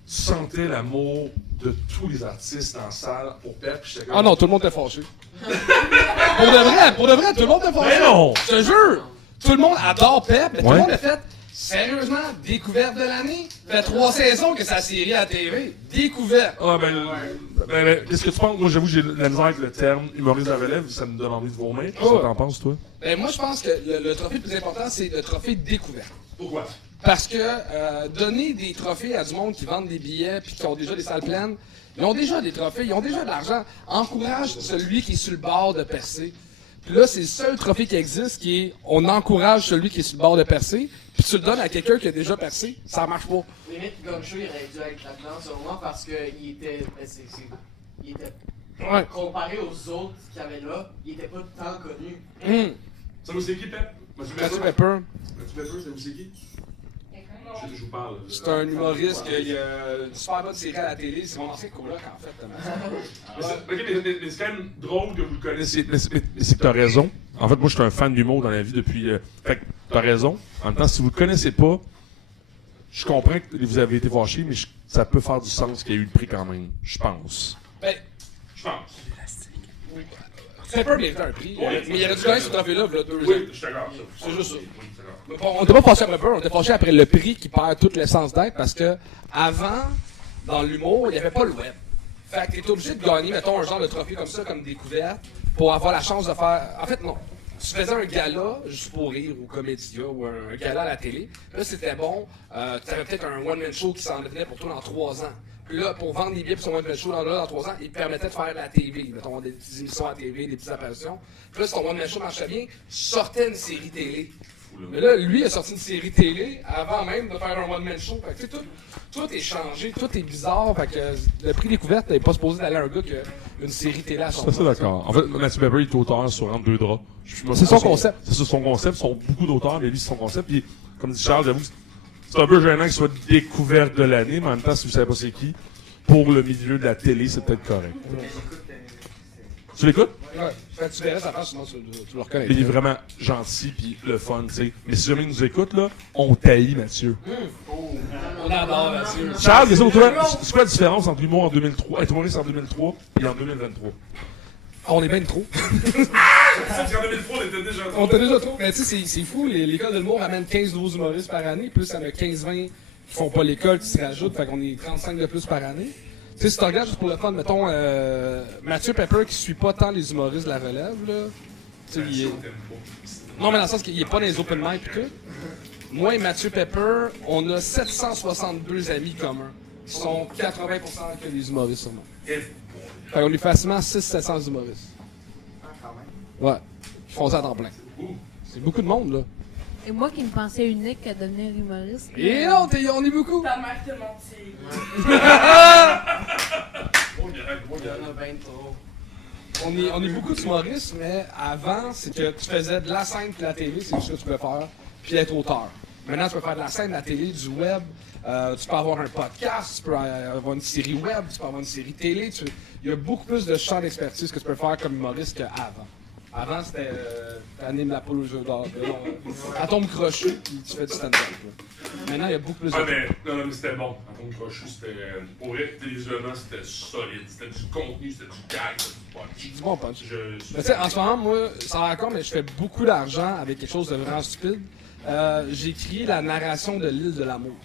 tu sentais l'amour de tous les artistes dans la salle pour Pep. Ah non, tout le monde était fâché. Pour de vrai, tout le monde était fâché. Mais non! Je te jure! Tout le monde adore Pep, mais tout le monde a fait sérieusement, découverte de l'année. Ça fait 3 saisons que sa série à la TV. Découverte. Ah ben, qu'est-ce que tu penses? Moi, j'avoue, j'ai de la misère avec le terme humoriste de la relève, ça me donne envie de vomir. Qu'est-ce que t'en penses, toi? Ben, moi, je pense que le trophée le plus important, c'est le trophée de découverte. Pourquoi? Parce que donner des trophées à du monde qui vendent des billets puis qui ont déjà des salles pleines, ils ont déjà des trophées, ils ont déjà de l'argent. Encourage celui qui est sur le bord de percer. Puis là, c'est le seul trophée qui existe qui est on encourage celui qui est sur le bord de percer, puis tu le donnes à quelqu'un qui a déjà percé, ça marche pas. Limite, Goncho, il aurait dû être là-dedans, selon moi, parce qu'il était. Il était. Ouais. Comparé aux autres qu'il y avait là, il était pas tant connu. Ça vous c'est qui, Pep? Mathieu Pepper. Mathieu Pepper, ça vous c'est qui? Je vous parle. C'est un humoriste qui a une super bonne série à la télé. C'est mon ancien coloc, en fait. Mais c'est quand même drôle que vous le connaissiez. Mais c'est que t'as raison. En fait, moi, je suis un fan d'humour dans la vie depuis... Fait que t'as raison. En même temps, si vous le connaissez pas, je comprends que vous avez été fâchés, mais ça peut faire du sens qu'il y ait eu le prix quand même. Je pense. Ben, je pense. Pepper méritait un prix, mais il aurait dû gagner ce trophée-là, il y a 2 ans. Oui, je suis d'accord. C'est juste ça. On n'était pas fâché après Pepper, on était fâché après le prix qui perd toute l'essence d'être parce que avant, dans l'humour, il n'y avait pas le web. Fait que t'es obligé de gagner, mettons, un genre de trophée comme ça, comme découverte, pour avoir la chance de faire. En fait, non. Tu faisais un gala, juste pour rire, ou Comédia, ou un gala à la télé. Là, c'était bon. Tu avais peut-être un one-man show qui s'en venait pour toi dans 3 ans. Puis là, pour vendre des billets pour son one-man show dans 3 ans, il te permettait de faire de la TV. Mettons, des petites émissions à TV, des petites apparitions. Puis là, si ton one-man show marchait bien, tu sortais une série télé. Mais là, lui a sorti une série télé avant même de faire un one-man show. Fait que, tout est changé, tout est bizarre. Fait que le prix découverte n'est pas supposé d'aller à un gars qui a une série télé à son Je suis assez d'accord. En fait, Mathieu Pepper est auteur sur Entre deux draps. C'est son concept. C'est son concept. Ils sont beaucoup d'auteurs, mais lui, c'est son concept. Puis, comme dit Charles, j'avoue, c'est un peu gênant qu'il soit découverte de l'année, mais en même temps, si vous savez pas c'est qui, pour le milieu de la télé, c'est peut-être correct. Tu l'écoutes? Ouais. Tu verrais sa face, sinon tu le reconnais. Il est vraiment gentil puis le fun, tu sais. Mais si jamais il nous écoute, là, on taillit Mathieu. On adore Mathieu. Charles, c'est quoi la différence entre l'humour en 2003, être humoriste en 2003 et en 2023? On est bien trop. En 2003, on était déjà trop. On était déjà trop. Mais tu sais, c'est fou. L'école de l'humour amène 15 nouveaux humoristes par année. Plus, il y en a 15-20 qui font pas l'école, qui se rajoutent. Fait qu'on est 35 de plus par année. Tu sais, si tu regardes juste pour le fun, mettons, Mathieu Pepper qui suit pas tant les humoristes de la relève, là. Tu sais, il est. Non, mais dans le sens qu'il est pas dans les open mic et tout. Moi et Mathieu Pepper, on a 762 amis communs. Qui sont 80% que des humoristes, sûrement. Fait qu'on est facilement 600-700 humoristes. Ouais. Ils font ça à temps plein. C'est beaucoup de monde, là. Et moi qui me pensais unique à devenir humoriste. Et non, on est beaucoup. Ta mère te mentit. On a bien trop. on est beaucoup d'humoristes, mais avant, c'est que tu faisais de la scène puis de la télé, c'est ce que tu peux faire, puis être auteur. Maintenant, tu peux faire de la scène, de la télé, du web, tu peux avoir un podcast, tu peux avoir une série web, tu peux avoir une série télé. Il y a beaucoup plus de champs d'expertise que tu peux faire comme humoriste qu'avant. Avant, c'était t'animes la poule au jeu d'or. Atome Crochu, puis tu fais du stand-up. Maintenant, il y a beaucoup plus de... Ah, mais c'était bon. Atome Crochu, c'était... Pour vrai, télévisuellement, c'était solide. C'était du contenu, c'était du gag, c'était du punch. Du bon punch. Mais tu sais, en ce moment, moi, ça raconte, mais je fais beaucoup d'argent avec quelque chose de vraiment stupide. J'ai créé la narration de l'île de l'amour.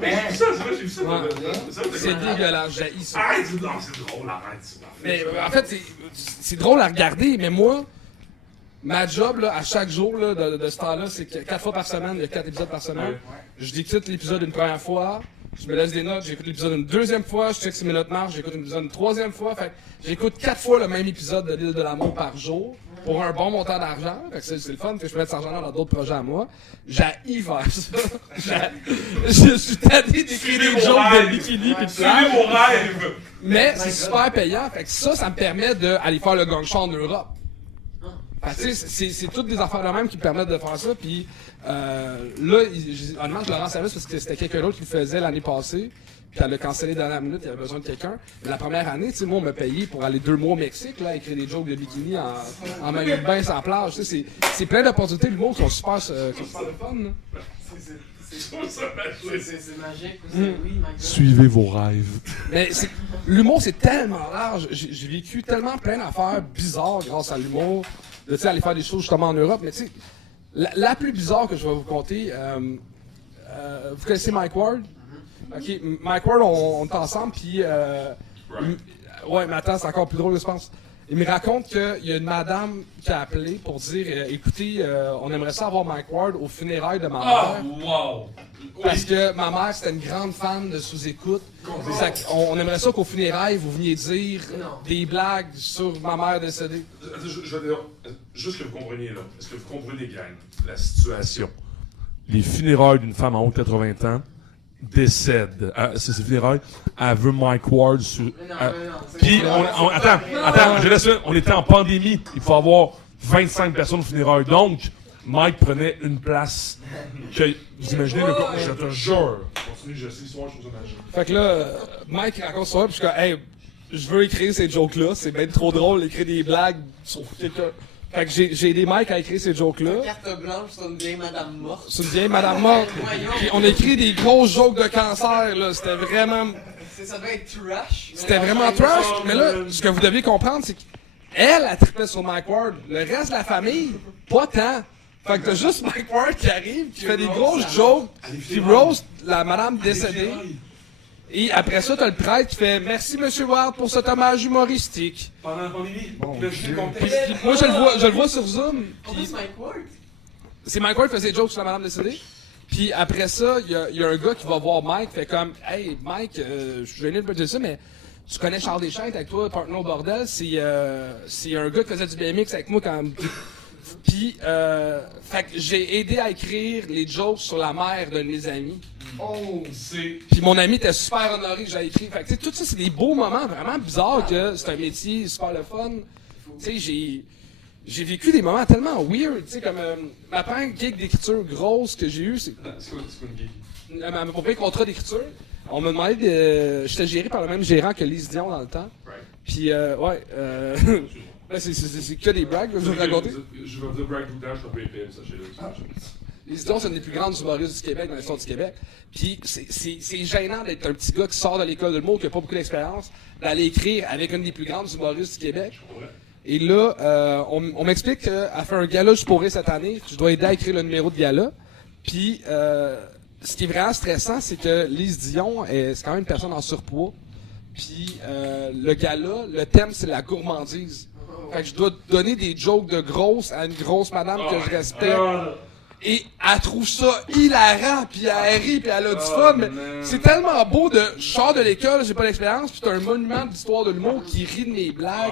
Mais j'ai vu ça, Ouais. C'est dégueulasse, j'haïs ça. Arrête, c'est drôle, arrête. Mais en fait, c'est drôle à regarder, mais moi, ma job, là, à chaque jour là, de ce temps-là, c'est que 4 fois par semaine, il y a 4 épisodes par semaine. Je dicte l'épisode une première fois, je me laisse des notes, j'écoute l'épisode une deuxième fois, je check si mes notes marchent, j'écoute l'épisode une troisième fois. Fait que j'écoute 4 fois le même épisode de l'île de l'amour par jour pour un bon montant d'argent. Fait que c'est le fun, que je peux mettre cet argent dans d'autres projets à moi. J'haïs faire ça. Je suis tanné d'écrire des jokes de bikini pis de Suivez vos rêves! Mais c'est super payant, fait que ça me permet d'aller faire le gang show en Europe. Fait que c'est toutes des affaires de même qui me permettent de faire ça, puis là, honnêtement, je le rends service parce que c'était quelqu'un d'autre qui le faisait l'année passée, puis elle a cancellé dernière minute, il y avait besoin de quelqu'un. La première année, tu sais, moi, on m'a payé pour aller 2 mois au Mexique, là, écrire des jokes de bikini en maillot de bain sur la plage, tu sais, c'est plein d'opportunités, le monde sont super le fun, là. C'est magique aussi, oui, my God. Suivez vos rêves. Mais l'humour, c'est tellement large. J'ai vécu tellement plein d'affaires bizarres grâce à l'humour. De, tu sais, aller faire des choses justement en Europe. Mais tu sais, la plus bizarre que je vais vous conter, vous connaissez Mike Ward? Ok, Mike Ward, on est ensemble, puis... ouais, mais attends, c'est encore plus drôle, je pense. Il me raconte qu'il y a une madame qui a appelé pour dire écoutez, on aimerait ça avoir Mike Ward aux funérailles de ma mère. Wow! Parce que ma mère, c'était une grande fan de sous-écoute. On aimerait ça qu'aux funérailles, vous veniez dire des blagues sur ma mère décédée. Je veux dire, juste que vous compreniez, là. Est-ce que vous comprenez, gang, la situation? Les funérailles d'une femme en haut de 80 ans décède. C'est ses funérailles. Elle veut Mike Ward sur... Puis, attends, je laisse on était en pandémie. Il faut avoir 25 personnes aux funérailles. Donc, Mike prenait une place. Que, vous imaginez le cas? Je te jure. Continue, je sais l'histoire, je trouve ça magique. Fait que là, Mike raconte ça, puis je suis comme, hey, je veux écrire ces jokes-là. C'est bien trop drôle d'écrire des blagues sur quelqu'un. Fait que j'ai aidé Mike à écrire ces jokes-là. Carte blanche sur une vieille madame morte. C'est une vieille madame morte. Puis on a écrit des grosses jokes de cancer, là. C'était vraiment... Ça devait être trash. C'était vraiment trash. Mais là, ce que vous deviez comprendre, c'est qu'elle a trippé sur Mike Ward. Le reste de la famille, pas tant. Fait que t'as juste Mike Ward qui arrive, qui fait des grosses jokes, qui roast la madame décédée. Et après ça, t'as le prêtre qui fait « Merci, Monsieur Ward, pour cet hommage humoristique. » Pendant la pandémie? Bon, moi, je le vois sur Zoom. C'est Mike Ward? C'est Mike Ward qui fait ses jokes sur la madame décédée. Puis après ça, il y a un gars qui va voir Mike, fait comme « Hey, Mike, je suis gêné de te dire ça, mais tu connais Charles Deschamps avec toi, Partner au bordel? C'est un gars qui faisait du BMX avec moi quand... » Puis, fait que j'ai aidé à écrire les jokes sur la mère d'un de mes amis. Oh, c'est... Puis mon ami était super honoré que j'ai écrit. Fait que, tu sais, tout ça, c'est des beaux moments vraiment bizarres que c'est un métier super le fun. Tu sais, j'ai vécu des moments tellement weird, tu sais, comme ma première gig d'écriture grosse que j'ai eue, c'est... C'est quoi une gig? Mon premier contrat d'écriture, on m'a demandé de... J'étais géré par le même gérant que Lise Dion dans le temps. Puis, ouais, là, c'est que des brags, je vais vous raconter. Je vais vous dire brag tout le temps, je suis un peu épais, sachez-le. Lise Dion, c'est une des plus grandes humoristes du Québec, dans l'histoire du Québec. Puis c'est gênant d'être un petit gars qui sort de l'école de l'humour, qui n'a pas beaucoup d'expérience, d'aller écrire avec une des plus grandes humoristes du Québec. Et là, on m'explique qu'elle fait un gala juste pour rire cette année. Je dois aider à écrire le numéro de gala. Puis, ce qui est vraiment stressant, c'est que Lise Dion, c'est quand même une personne en surpoids. Puis, le gala, le thème, c'est la gourmandise. Fait que je dois donner des jokes de grosse à une grosse madame que je respecte. Et elle trouve ça hilarant, puis elle rit, puis elle a du fun. Mais c'est tellement beau de... Je sors de l'école, j'ai pas d'expérience, puis t'as un monument d'histoire de l'humour qui rit de mes blagues.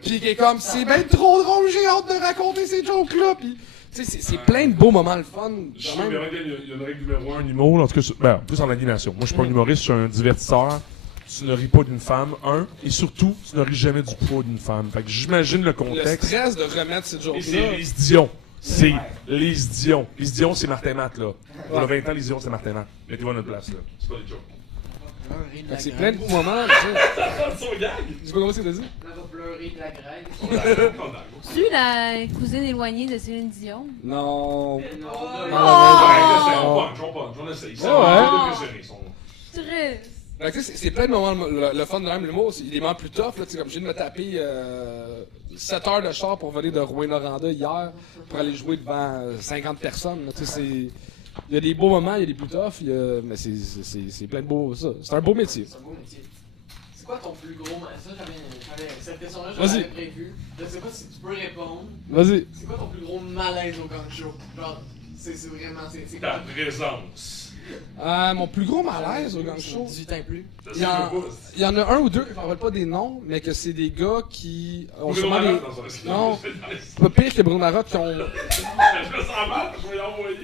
Puis qui est comme, c'est bien trop drôle, j'ai hâte de raconter ces jokes-là. Puis, tu sais, c'est plein de beaux moments, le fun. Il y a une règle numéro 1 en humour, en tout cas, plus en animation. Moi, je suis pas un humoriste, je suis un divertisseur. tu ne ris pas d'une femme, et surtout, tu ne ris jamais du poids d'une femme. Fait que j'imagine le Le contexte. stress de remettre cette Et joke-là. c'est Lise Dion. C'est Lise Dion. Lise Dion, c'est Martin Matt, là. Il y a 20 ans, Lise Dion, c'est Martin Matt. Mettez-vous à notre place, là. C'est pas des jokes. Fait que c'est plein de beaux moments. Tu sais. Son gag! Tu vois ce que t'as dit? Elle va pleurer de la grève. Tu la cousine éloignée de Céline Dion? Non. On essaye. Triste. Fait que, tu sais, c'est plein de moments, le fun de même, l'humour, il est des moments plus tough, là, tu sais, comme je viens de me taper 7 heures de char pour venir de Rouyn-Noranda hier, pour aller jouer devant 50 personnes, là, tu sais, il y a des beaux moments, il y a des plus toughs, mais c'est plein de beaux, ça, c'est un beau métier. C'est un beau métier. C'est quoi ton plus gros... Ça, j'avais cette question-là, je Vas-y. l'avais prévue. Je sais pas si tu peux répondre. Vas-y. C'est quoi ton plus gros malaise au gang show? Genre, c'est vraiment... C'est Ta quoi? présence. Mon plus gros malaise au gang show, 18 ans et plus. il y en a un ou deux, je ne me rappelle pas des noms, mais que c'est des gars qui ont sûrement des... Non, pas pire que Bruno Marotte qui ont... Je me sens mal, je vais l'envoyer.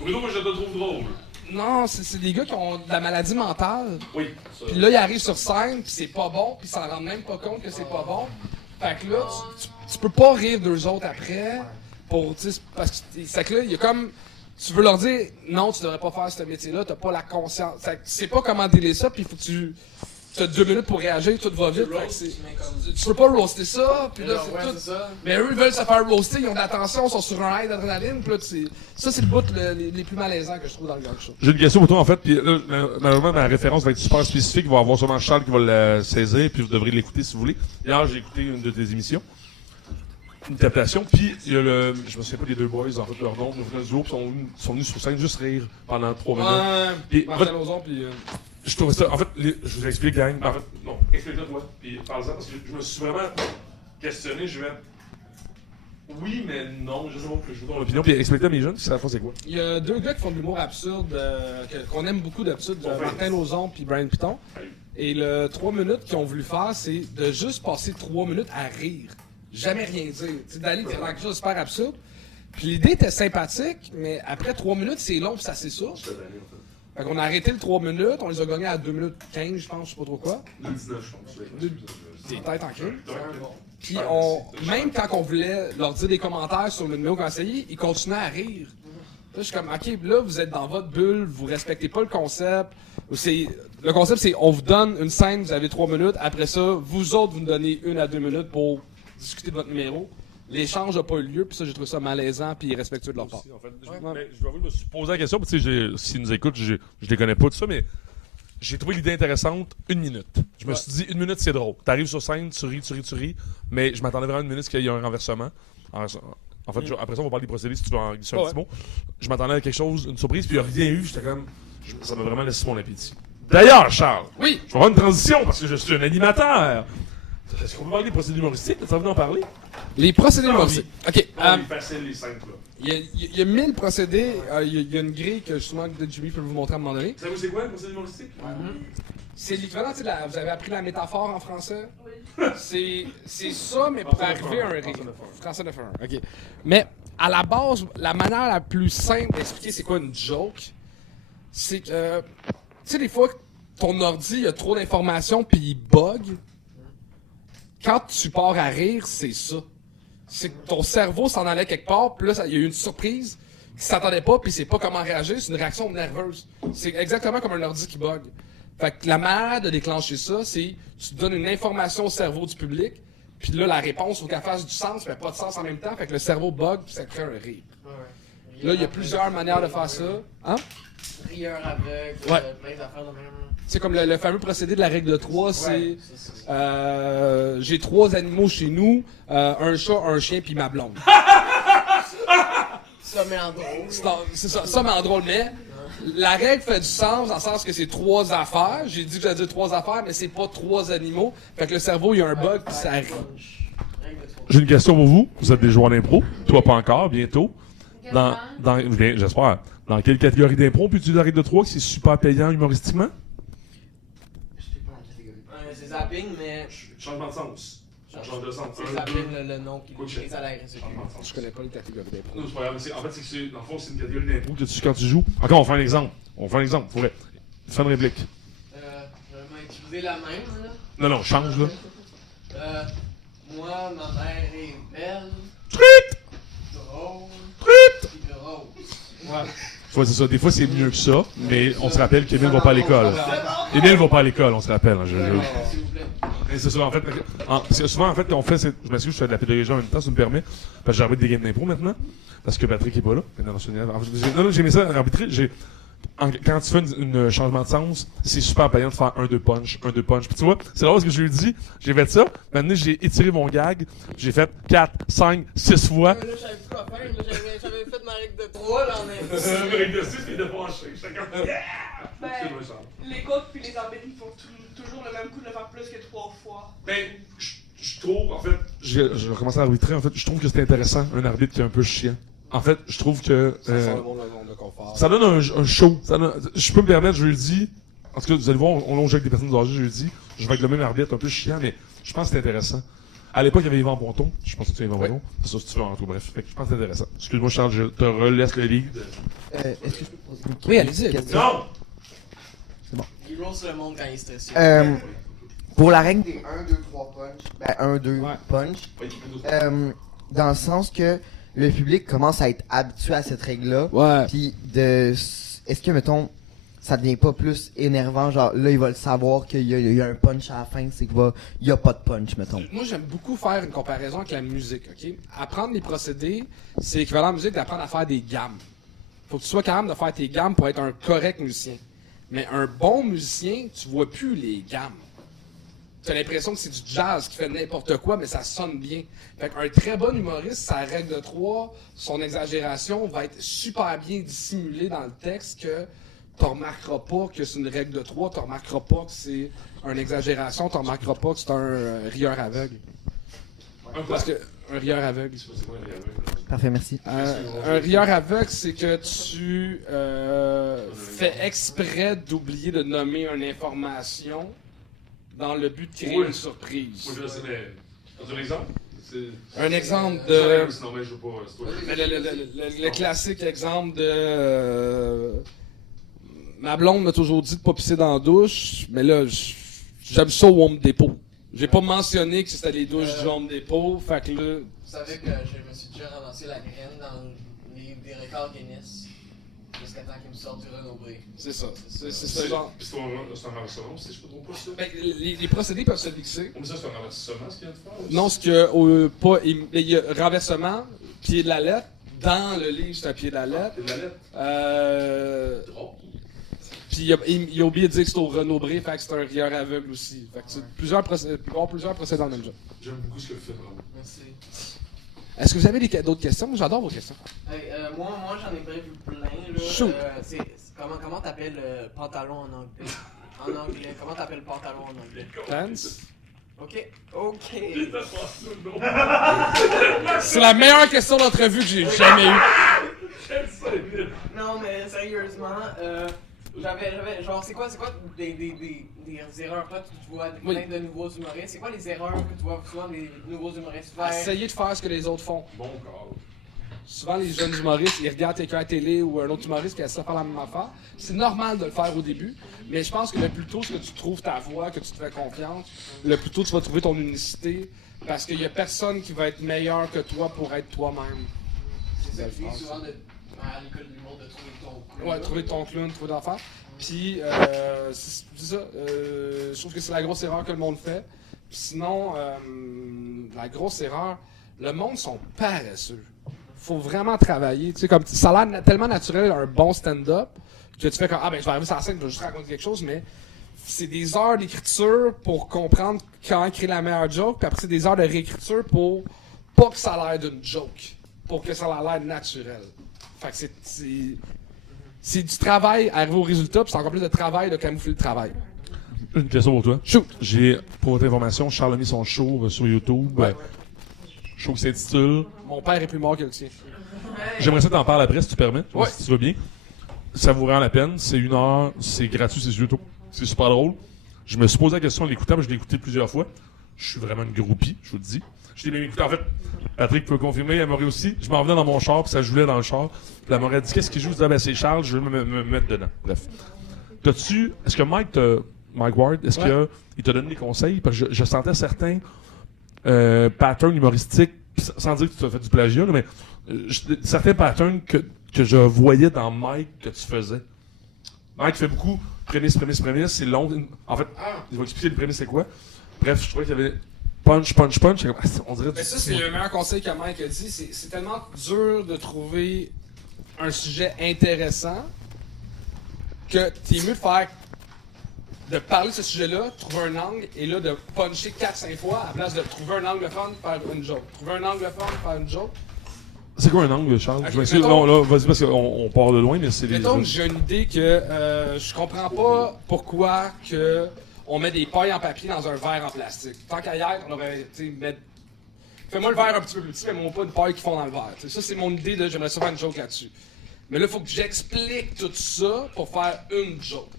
Bruno, moi, je te trouve drôle. Non, c'est des gars qui ont de la maladie mentale. Oui. Puis là, ils arrivent sur scène, puis c'est pas bon, puis ils s'en rendent même pas compte que c'est pas bon. Fait que là, tu peux pas rire d'eux autres après, pour, tu sais, parce que c'est que là, il y a comme... Tu veux leur dire, non, tu devrais pas faire ce métier-là, t'as pas la conscience. Fait que tu sais pas comment délire ça, puis il faut que tu as 2 minutes pour réagir, tout va vite. Fait que tu peux pas roaster ça, puis là, c'est tout. ça. Mais eux, ils veulent se faire roaster, ils ont de l'attention, ils sont sur un high d'adrénaline, puis là, ça, c'est le bout les plus malaisants que je trouve dans le gang show. J'ai une question pour toi, en fait, puis là, malheureusement, ma référence va être super spécifique. Il va y avoir sûrement Charles qui va la saisir, puis vous devrez l'écouter si vous voulez. Hier, j'ai écouté une de tes émissions. Une captation, puis il y a je me souviens pas des deux boys, en fait, leur nom, ils sont venus sur scène juste rire pendant 3 minutes. Puis, en fait, Marcel Ozon, puis... je trouvais ça, en fait, je vous explique, gang, en fait, non, explique-le toi, puis parle-en, parce que je me suis vraiment questionné, je vais... Oui, mais non, je sais pas, je veux ton opinion, puis explique-le à mes jeunes, si la fois c'est quoi. Il y a deux gars qui font de l'humour absurde, qu'on aime beaucoup d'absurde, Martin Lauzon puis Brian Piton. Et le 3 minutes qu'ils ont voulu faire, c'est de juste passer 3 minutes à rire. Jamais rien dire. Tu sais, d'aller dire quelque chose de super absurde. Puis l'idée était sympathique, mais après 3 minutes, c'est long pis ça s'essouffle. Fait qu'on a arrêté le 3 minutes, on les a gagnés à 2 minutes 15, je pense, je sais pas trop quoi. 2,19, je pense. Des têtes en crime. Puis même quand on voulait leur dire des commentaires sur le numéro qu'on a essayé, ils continuaient à rire. Là, je suis comme, OK, là, vous êtes dans votre bulle, vous respectez pas le concept. Le concept, c'est on vous donne une scène, vous avez 3 minutes. Après ça, vous autres, vous nous donnez 1 à 2 minutes pour discuter de votre numéro. L'échange n'a pas eu lieu, puis ça, j'ai trouvé ça malaisant puis irrespectueux de leur part. En fait, mais je dois avouer, je me suis posé la question, puis tu sais, s'ils nous écoutent, je les connais pas tout ça, mais j'ai trouvé l'idée intéressante, 1 minute. Je me suis dit, 1 minute, c'est drôle. T'arrives sur scène, tu ris, mais je m'attendais vraiment 1 minute qu'il y ait un renversement. En fait, après ça, on va parler des procédés si tu veux en glisser un petit mot. Je m'attendais à quelque chose, une surprise, puis il n'y a rien eu. J'étais comme. Ça m'a vraiment laissé mon appétit. D'ailleurs, Charles, oui, je vais avoir une transition parce que je suis un animateur. Est-ce qu'on peut parler des procédés humoristiques? Tu as envie d'en parler? Les procédés humoristiques. OK. Les faciles, les simples, là. Il y a 1000 procédés. Il y a une grille que justement Jimmy peut vous montrer à un moment donné. Vous savez c'est quoi, les procédés humoristiques? C'est l'équivalent, tu sais, vous avez appris la métaphore en français? Oui. C'est ça, mais pour arriver à un rire. Français de faire. OK. Mais à la base, la manière la plus simple d'expliquer c'est quoi une joke, c'est que, tu sais, des fois, ton ordi, il y a trop d'informations puis il bug. Quand tu pars à rire, c'est ça. C'est que ton cerveau s'en allait quelque part, puis là, il y a eu une surprise qui s'attendait pas, puis c'est pas comment réagir, c'est une réaction nerveuse. C'est exactement comme un ordi qui bug. Fait que la manière de déclencher ça, c'est tu donnes une information au cerveau du public, puis là, la réponse, faut qu'elle fasse du sens, mais pas de sens en même temps, fait que le cerveau bug, puis ça crée un rire. Là, il y a plusieurs manières de faire ça. Hein? Rieur aveugle, ouais. Plein d'affaires de même. C'est comme le fameux procédé de la règle de 3, c'est j'ai 3 animaux chez nous, un chat, un chien, puis ma blonde. Ça met en drôle. C'est ça met en drôle, mais la règle fait du sens dans le sens que c'est 3 affaires. J'ai dit que j'allais dire 3 affaires, mais c'est pas 3 animaux. Fait que le cerveau, il y a un bug, puis ça arrive. J'ai une question pour vous. Vous êtes des joueurs d'impro. Toi, pas encore, bientôt. J'espère. Dans quelle catégorie d'impro peux-tu la règle de 3 que c'est super payant humoristiquement? C'est zapping, mais. Changement de sens. Changement de sens. C'est zapping le nom qui est à la RSEQ. Je connais pas les catégories d'impro. Non, c'est pas grave. En fait, c'est dans le fond, c'est une catégorie d'impro que quand tu joues. Encore, on fait un exemple. Faudrait. Fin de réplique. Je vais garder la même, là. Non, change, là. Moi, ma mère est belle. Truc! Drôle. Truc! Puis grosse. Ouais. Ouais, c'est ça. Des fois, c'est mieux que ça, mais on se rappelle qu'Emile va pas à l'école. Emile va pas à l'école, on se rappelle. Hein, S'il vous plaît. Mais c'est ça, en fait. Parce que souvent, en fait, on fait. Je m'excuse, je fais de la pédagogie en même temps, ça me permet. Parce que j'arbitre des games d'impro maintenant. Parce que Patrick est pas là. Non, j'ai aimé ça, arbitrer. Quand tu fais un changement de sens, c'est super payant de faire 1-2 punch. Puis tu vois, c'est là parce que je lui ai dit, j'ai fait ça. Maintenant, j'ai étiré mon gag. J'ai fait 4, 5, 6 fois. Là, je savais plus quoi faire. J'avais fait ma règle de 3 là, mais. Règle de 6 et de pencher. J'étais comme. Les coachs puis les arbitres, ils font toujours le même coup de le faire plus que 3 fois. Ben, je trouve, en fait, je vais commencer à arbitrer. En fait, je trouve que c'est intéressant, un arbitre qui est un peu chiant. En fait, je trouve que. Ça sort le monde de confort. Ça donne un show. Je peux me permettre, jeudi. En tout cas, vous allez voir, on longe avec des personnes âgées jeudi. Je vais avec le même arbitre, un peu chiant, mais je pense que c'est intéressant. À l'époque, il y avait Yvan Bonton. Je pense que tu es Yvan Bonton. C'est ça, si tu veux, en tout bref. Fait que je pense que c'est intéressant. Excuse-moi, Charles, je te relaisse le lead. Est-ce que je peux poser une question? Oui, allez-y. Non! C'est bon. Il rose le monde quand il est stressé. Pour la règle des 1, 2, 3 punch, ben 1, 2 punch, dans le sens que le public commence à être habitué à cette règle-là. Ouais. Puis est-ce que, mettons, ça devient pas plus énervant, genre là, il va le savoir qu'il y a un punch à la fin, c'est qu'il y a pas de punch, mettons. Moi, j'aime beaucoup faire une comparaison avec la musique, ok? Apprendre les procédés, c'est équivalent à la musique d'apprendre à faire des gammes. Faut que tu sois capable de faire tes gammes pour être un correct musicien. Mais un bon musicien, tu vois plus les gammes. Tu as l'impression que c'est du jazz qui fait n'importe quoi, mais ça sonne bien. Fait qu'un très bon humoriste, sa règle de 3, son exagération va être super bien dissimulée dans le texte que tu remarqueras pas que c'est une règle de 3, tu remarqueras pas que c'est une exagération, tu remarqueras pas que c'est un rieur aveugle. Parce que un rieur aveugle. Parfait, merci. Un rieur aveugle, c'est que tu fais exprès d'oublier de nommer une information dans le but de créer une surprise. Oui, je sais, mais. As-tu un exemple? Un exemple de. Sinon, mais je veux pas. Mais le classique exemple de. Ma blonde m'a toujours dit de pas pisser dans la douche, mais là, j'aime ça au Home Depot. J'ai pas mentionné que c'était les douches du Home Depot, fait que là. Vous savez que je me suis déjà ramassé la graine dans le livre des records Guinness. Jusqu'à temps qu'il me sorte du renombré. C'est ça. C'est ce genre. Puis c'est un renversement, si je peux tromper ça. Ben, les procédés peuvent se mixer. Mais ça, c'est un renversement, ce qu'il y a de faire? Non, ce que pas. Il y a renversement, pied de la lettre. Dans le livre, c'est un pied de la lettre. Pied de la lettre? Puis il a oublié de dire que c'est au renombré, fait que c'est un rieur aveugle aussi. Fait que c'est plusieurs procédés dans le même job. J'aime beaucoup ce que vous faites, bravo. Merci. Est-ce que vous avez d'autres questions? J'adore vos questions. Hey, moi j'en ai prévu plein. Là. Shoot. Comment t'appelles pantalon en anglais? En anglais. Comment t'appelles pantalon en anglais? Pants? Ok. C'est la meilleure question d'entrevue que j'ai jamais eue. Non, mais sérieusement, j'avais genre, c'est quoi des erreurs là que tu vois plein de nouveaux humoristes? C'est quoi les erreurs que tu vois souvent des nouveaux humoristes faire? Essayez de faire ce que les autres font. Bon corps. Souvent, les jeunes humoristes, ils regardent quelqu'un à la télé ou un autre humoriste qui essaie de faire la même affaire. C'est normal de le faire au début, mais je pense que le plus tôt que tu trouves ta voix, que tu te fais confiance, le plus tôt tu vas trouver ton unicité, parce qu'il y a personne qui va être meilleur que toi pour être toi-même. C'est ça que je dis souvent à l'école de l'humour, de trouver ton clown. Ouais, trouver ton clown, trouver d'enfer. Puis, c'est ça, je trouve que c'est la grosse erreur que le monde fait. Puis sinon, la grosse erreur, le monde sont paresseux. Faut vraiment travailler. Tu sais, comme ça a l'air tellement naturel un bon stand-up que tu fais comme je vais arriver sur la scène, je vais juste raconter quelque chose, mais c'est des heures d'écriture pour comprendre comment créer la meilleure joke, puis après c'est des heures de réécriture pour pas que ça a l'air d'une joke, pour que ça a l'air naturel. Fait que c'est du travail à arriver au résultat, puis c'est encore plus de travail de camoufler le travail. Une question pour toi. Shoot! Pour votre information, Charles a mis son show sur YouTube. Ouais. Show qui s'intitule. Mon père est plus mort que le tien. J'aimerais ça t'en parler après, si tu permets. Ouais. Si tu vas bien. Ça vous rend la peine. C'est 1 heure. C'est gratuit, c'est sur YouTube. C'est super drôle. Je me suis posé la question en l'écoutant, mais je l'ai écouté plusieurs fois. Je suis vraiment une groupie, je vous le dis. Je l'ai même écouté. En fait, Patrick peut confirmer, elle m'aurait aussi. Je m'en venais dans mon char, puis ça jouait dans le char. Puis elle m'aurait dit qu'est-ce qu'il joue? Je disais, c'est Charles, je veux me mettre dedans. Bref. Est-ce que Mike Mike Ward, est-ce qu'il t'a donné des conseils? Parce que je sentais certains patterns humoristiques, sans dire que tu as fait du plagiat, là, mais certains patterns que je voyais dans Mike que tu faisais. Mike fait beaucoup prémisse, c'est long. En fait, il va expliquer le prémisse c'est quoi. Bref, je trouvais qu'il y avait punch. On dirait Mais ça, c'est le meilleur conseil que Mike a dit. C'est tellement dur de trouver un sujet intéressant que t'es mieux de parler de ce sujet-là, trouver un angle, et là, de puncher 4-5 fois, à la place de trouver un angle fun, faire une joke. Trouver un angle fun, faire une joke. C'est quoi un angle, Charles? Okay, je m'excuse, non, là, vas-y, parce qu'on part de loin, mais c'est les... Mettons que j'ai une idée que je comprends pas pourquoi que on met des pailles en papier dans un verre en plastique. Tant qu'ailleurs, on aurait été mettre... Fais-moi le verre un petit peu plus petit, mais moi pas une paille qui fond dans le verre. T'sais, ça, c'est mon idée de j'aimerais ça faire une joke là-dessus. Mais là, il faut que j'explique tout ça pour faire une joke.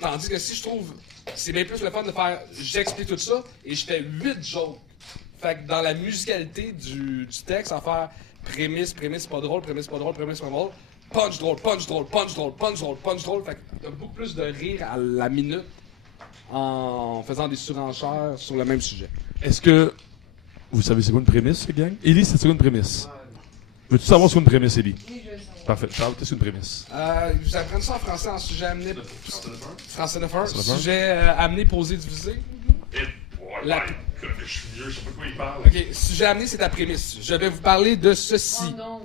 Tandis que si je trouve... C'est bien plus le fun de faire j'explique tout ça et je fais 8 jokes. Fait que dans la musicalité du texte, à faire prémisse pas drôle, punch drôle, punch drôle. Fait que t'as beaucoup plus de rire à la minute en faisant des surenchères sur le même sujet. Est-ce que vous savez c'est quoi une prémisse, gang? Élie, c'est quoi une prémisse? Veux-tu savoir c'est quoi une prémisse, Élie? Oui, je veux savoir. Parfait. Charles, qu'est-ce qu'une prémisse? Vous apprenez ça en français en sujet amené... Français 9-1. Sujet amené, posé, divisé. Je suis vieux, je sais pas de quoi il parle. Ok, sujet amené, c'est ta prémisse. Je vais vous parler de ceci. Oh non.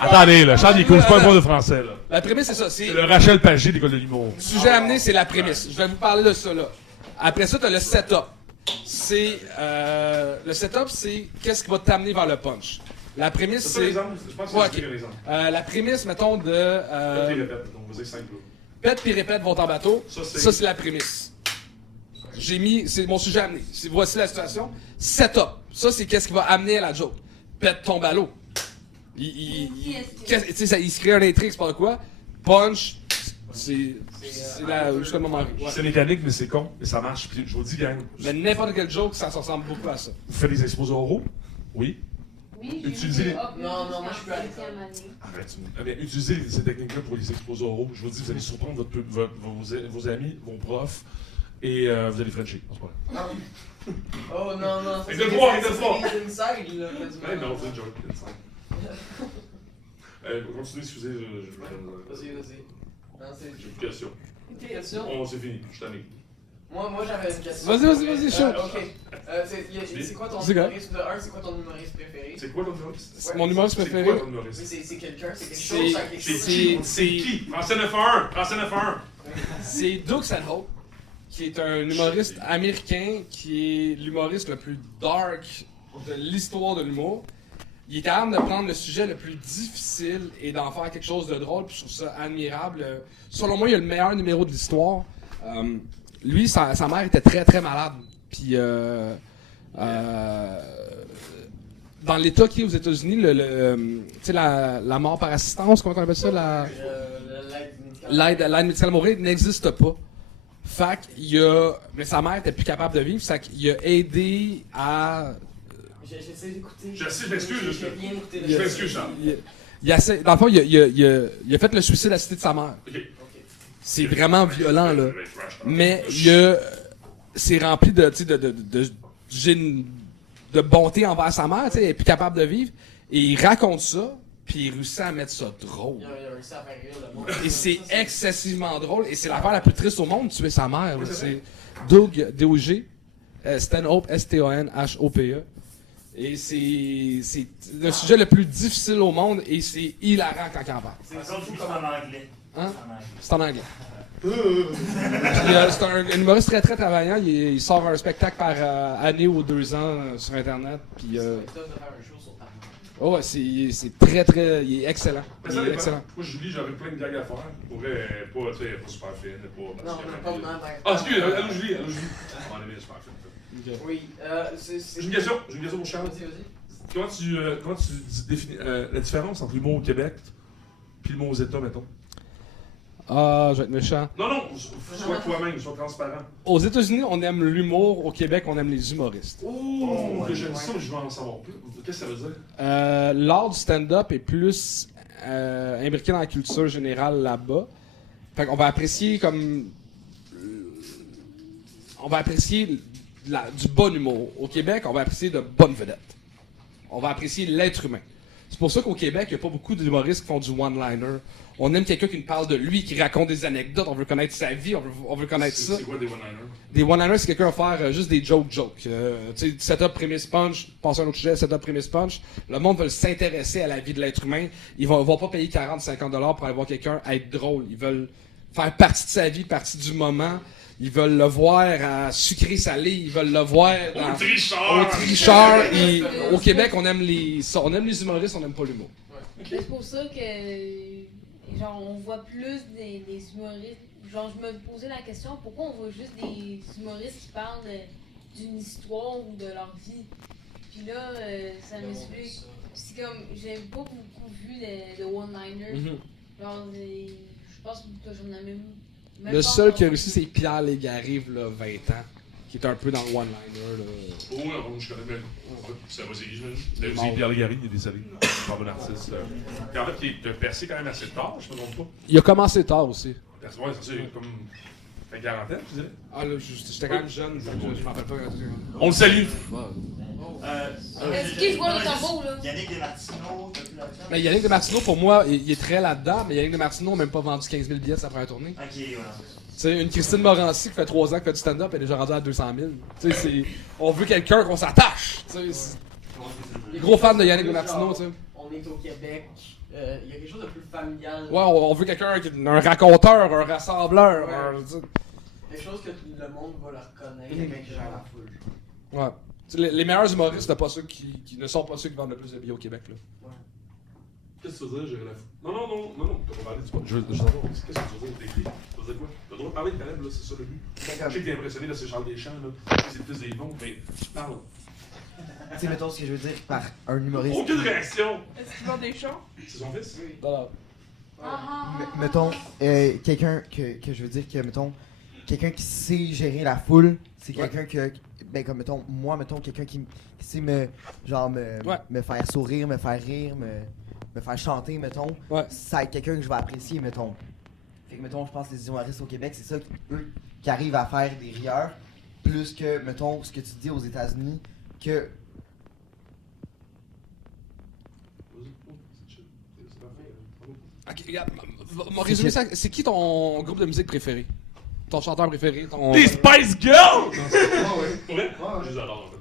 Attendez, là, Charles, il cause pas un mot de français, là. La prémisse, c'est ça. C'est le Rachel Pagé d'école de l'humour. Sujet amené, c'est la prémisse. Je vais vous parler de ça, là. Après ça, t'as le setup. Le setup, c'est qu'est-ce qui va t'amener vers le punch. La prémisse, c'est... l'exemple? Je pense que c'est l'exemple. La prémisse, mettons, de... Répète, donc vas-y simple. Pète puis répète vont en bateau. Ça, c'est la prémisse. J'ai mis... C'est mon sujet amené. Voici la situation. Setup. Ça, c'est qu'est-ce qui va amener à la joke. Pète tombe à l'eau. Il se crée un intrigue, c'est pas quoi. Punch, c'est jusqu'à le moment. Ouais. C'est mécanique, mais c'est con. Et ça marche. Puis je vous dis, gang. Mais n'importe quel joke, ça ressemble beaucoup à ça. Vous faites des exposés oraux? Oui. Oui, Utilisez... Non, moi je peux aller. Arrête. Utilisez ces techniques-là pour les exposés oraux. Je vous dis, vous allez surprendre vos amis, vos profs, et vous allez frencher. C'est pas vrai. Oh non, c'est des inside, là. Non, c'est une joke, inside. Continuez, excusez, Vas-y. J'ai une question. Question? Oh, c'est fini, je suis tanné. Moi j'avais une question. Vas-y, chaud. Ok. C'est quoi ton humoriste? C'est quoi ton humoriste préféré? C'est quoi ton humoriste? Mon humoriste préféré? C'est quoi ton humoriste? C'est quelqu'un, c'est quelque chose. C'est qui? Français 9-1! C'est Doug Stanhope, qui est un humoriste américain, qui est l'humoriste le plus dark de l'histoire de l'humour. Il est capable de prendre le sujet le plus difficile et d'en faire quelque chose de drôle, puis je trouve ça admirable. Selon moi, il a le meilleur numéro de l'histoire. Lui, sa mère était très très malade. Puis dans l'État qui est aux États-Unis, la mort par assistance, comment on appelle ça, l'aide médicale à mourir n'existe pas. Fait mais sa mère était plus capable de vivre, fait qu'il a aidé à... J'essaie d'écouter. Je m'excuse. Je m'excuse, Charles. Dans le fond, il a fait le suicide assisté de sa mère. Okay. C'est vraiment violent, là. Mais c'est rempli de bonté envers sa mère, il est plus capable de vivre. Et il raconte ça, puis il réussit à mettre ça drôle. Il a réussi à faire rire le monde. Et c'est excessivement drôle. Et c'est l'affaire la plus triste au monde, tuer sa mère. C'est Doug, D-O-G, Stanhope, S-T-A-N-H-O-P-E. Et c'est le sujet le plus difficile au monde et c'est hilarant quand il en parle. C'est comme en anglais. Hein? C'est en anglais. C'est un humoriste très très travaillant. Il sort un spectacle par année ou 2 ans sur Internet. Puis, c'est très très. Il est excellent. Mais ça dépend. Moi, Julie, j'aurais plein de gags à faire. Pourrait pas super fine. Non, pas de mal. Ah, excuse, allô Julie. On va aller super fine. Oui, J'ai une question pour Charles. Vas-y. Comment tu définis la différence entre l'humour au Québec et l'humour aux États, mettons? Ah, je vais être méchant. Non, sois toi-même, sois transparent. Aux États-Unis, on aime l'humour. Au Québec, on aime les humoristes. Oh, j'aime ça, je veux en savoir plus. Qu'est-ce que ça veut dire? L'art du stand-up est plus imbriqué dans la culture générale là-bas. Fait qu'on va apprécier comme... On va apprécier du bon humour. Au Québec, on va apprécier de bonnes vedettes. On va apprécier l'être humain. C'est pour ça qu'au Québec, il n'y a pas beaucoup d'humoristes qui font du one-liner. On aime quelqu'un qui nous parle de lui, qui raconte des anecdotes, on veut connaître sa vie, on veut connaître ça. C'est quoi des one-liners? Des one-liners, c'est quelqu'un qui va faire juste des jokes. Tu sais, setup, prémisse, punch, passer à un autre sujet, setup, prémisse, punch. Le monde veut s'intéresser à la vie de l'être humain. Ils vont pas payer 40-50$ pour aller voir quelqu'un être drôle. Ils veulent faire partie de sa vie, partie du moment. Ils veulent le voir à sucré-salé, ils veulent le voir Au tricheur! Au tricheur. Au Québec, on aime les humoristes, on n'aime pas l'humour. C'est pour ça que, genre, on voit plus des humoristes. Genre, je me posais la question, pourquoi on voit juste des humoristes qui parlent d'une histoire ou de leur vie? Puis là, ça m'explique. C'est comme, j'ai pas beaucoup vu de one-liners. Genre, je pense que j'en ai même le seul qui a réussi, c'est Pierre Légaré, là, 20 ans, qui est un peu dans le one-liner. Là. Oh, non, je connais même. C'est pas c'est qui, j'imagine. C'est Pierre Légaré, il est décédé. C'est un bon artiste. Et en fait, il a percé quand même assez tard, je me trompe pas. Il a commencé tard aussi. Ouais, c'est comme. Fait quarantaine, tu dirais? Ah, là, j'étais quand même jeune, je m'en rappelle pas. On le salue! Est-ce qu'il joue le tambour, là? Yannick Desmartino, Mais Yannick Desmartino, pour moi, il est très là-dedans, mais Yannick Desmartino n'a même pas vendu 15 000 billets sa première tournée. Ok, voilà. Tu sais, une Christine Morancy qui fait 3 ans qui fait du stand-up, elle est déjà rendue à 200 000. Tu sais, on veut quelqu'un qu'on s'attache. Tu sais, les gros fans de Yannick Desmartino, tu sais. On est au Québec. Il y a quelque chose de plus familial. Ouais, on veut quelqu'un, un raconteur, un rassembleur. Quelque chose que le monde va le reconnaître, quelqu'un qui gère la foule. Ouais. Les meilleurs humoristes, c'est pas ceux qui ne sont pas ceux qui vendent le plus de billets au Québec. Là. Ouais. Qu'est-ce que tu veux dire, gérer la foule? Non, t'as pas parlé du... Je veux savoir, qu'est-ce que tu veux dire? T'écris? Tu veux dire quoi? T'as le droit de parler de Caleb, là, c'est ça le but. Je sais que t'es impressionné, là, c'est Charles Deschamps, là. C'est plus des noms, mais parle. Tu sais, mettons ce que je veux dire par un humoriste. Aucune réaction! Est-ce qu'il vend des chants? C'est son fils? Oui. Mettons, quelqu'un que je veux dire que, mettons, quelqu'un qui sait gérer la foule, c'est quelqu'un que, ben comme, mettons, moi, mettons, quelqu'un qui sait me faire sourire, me faire rire, me faire chanter, mettons, ça va être quelqu'un que je vais apprécier, mettons. Fait que, mettons, je pense que les humoristes au Québec, c'est ça, eux, qui arrivent à faire des rieurs, plus que, mettons, ce que tu dis aux États-Unis, que... Ok, regarde, mon résumé, c'est qui ton groupe de musique préféré? Ton chanteur préféré? Des Spice Girls! Ouais? Je les adore, en fait.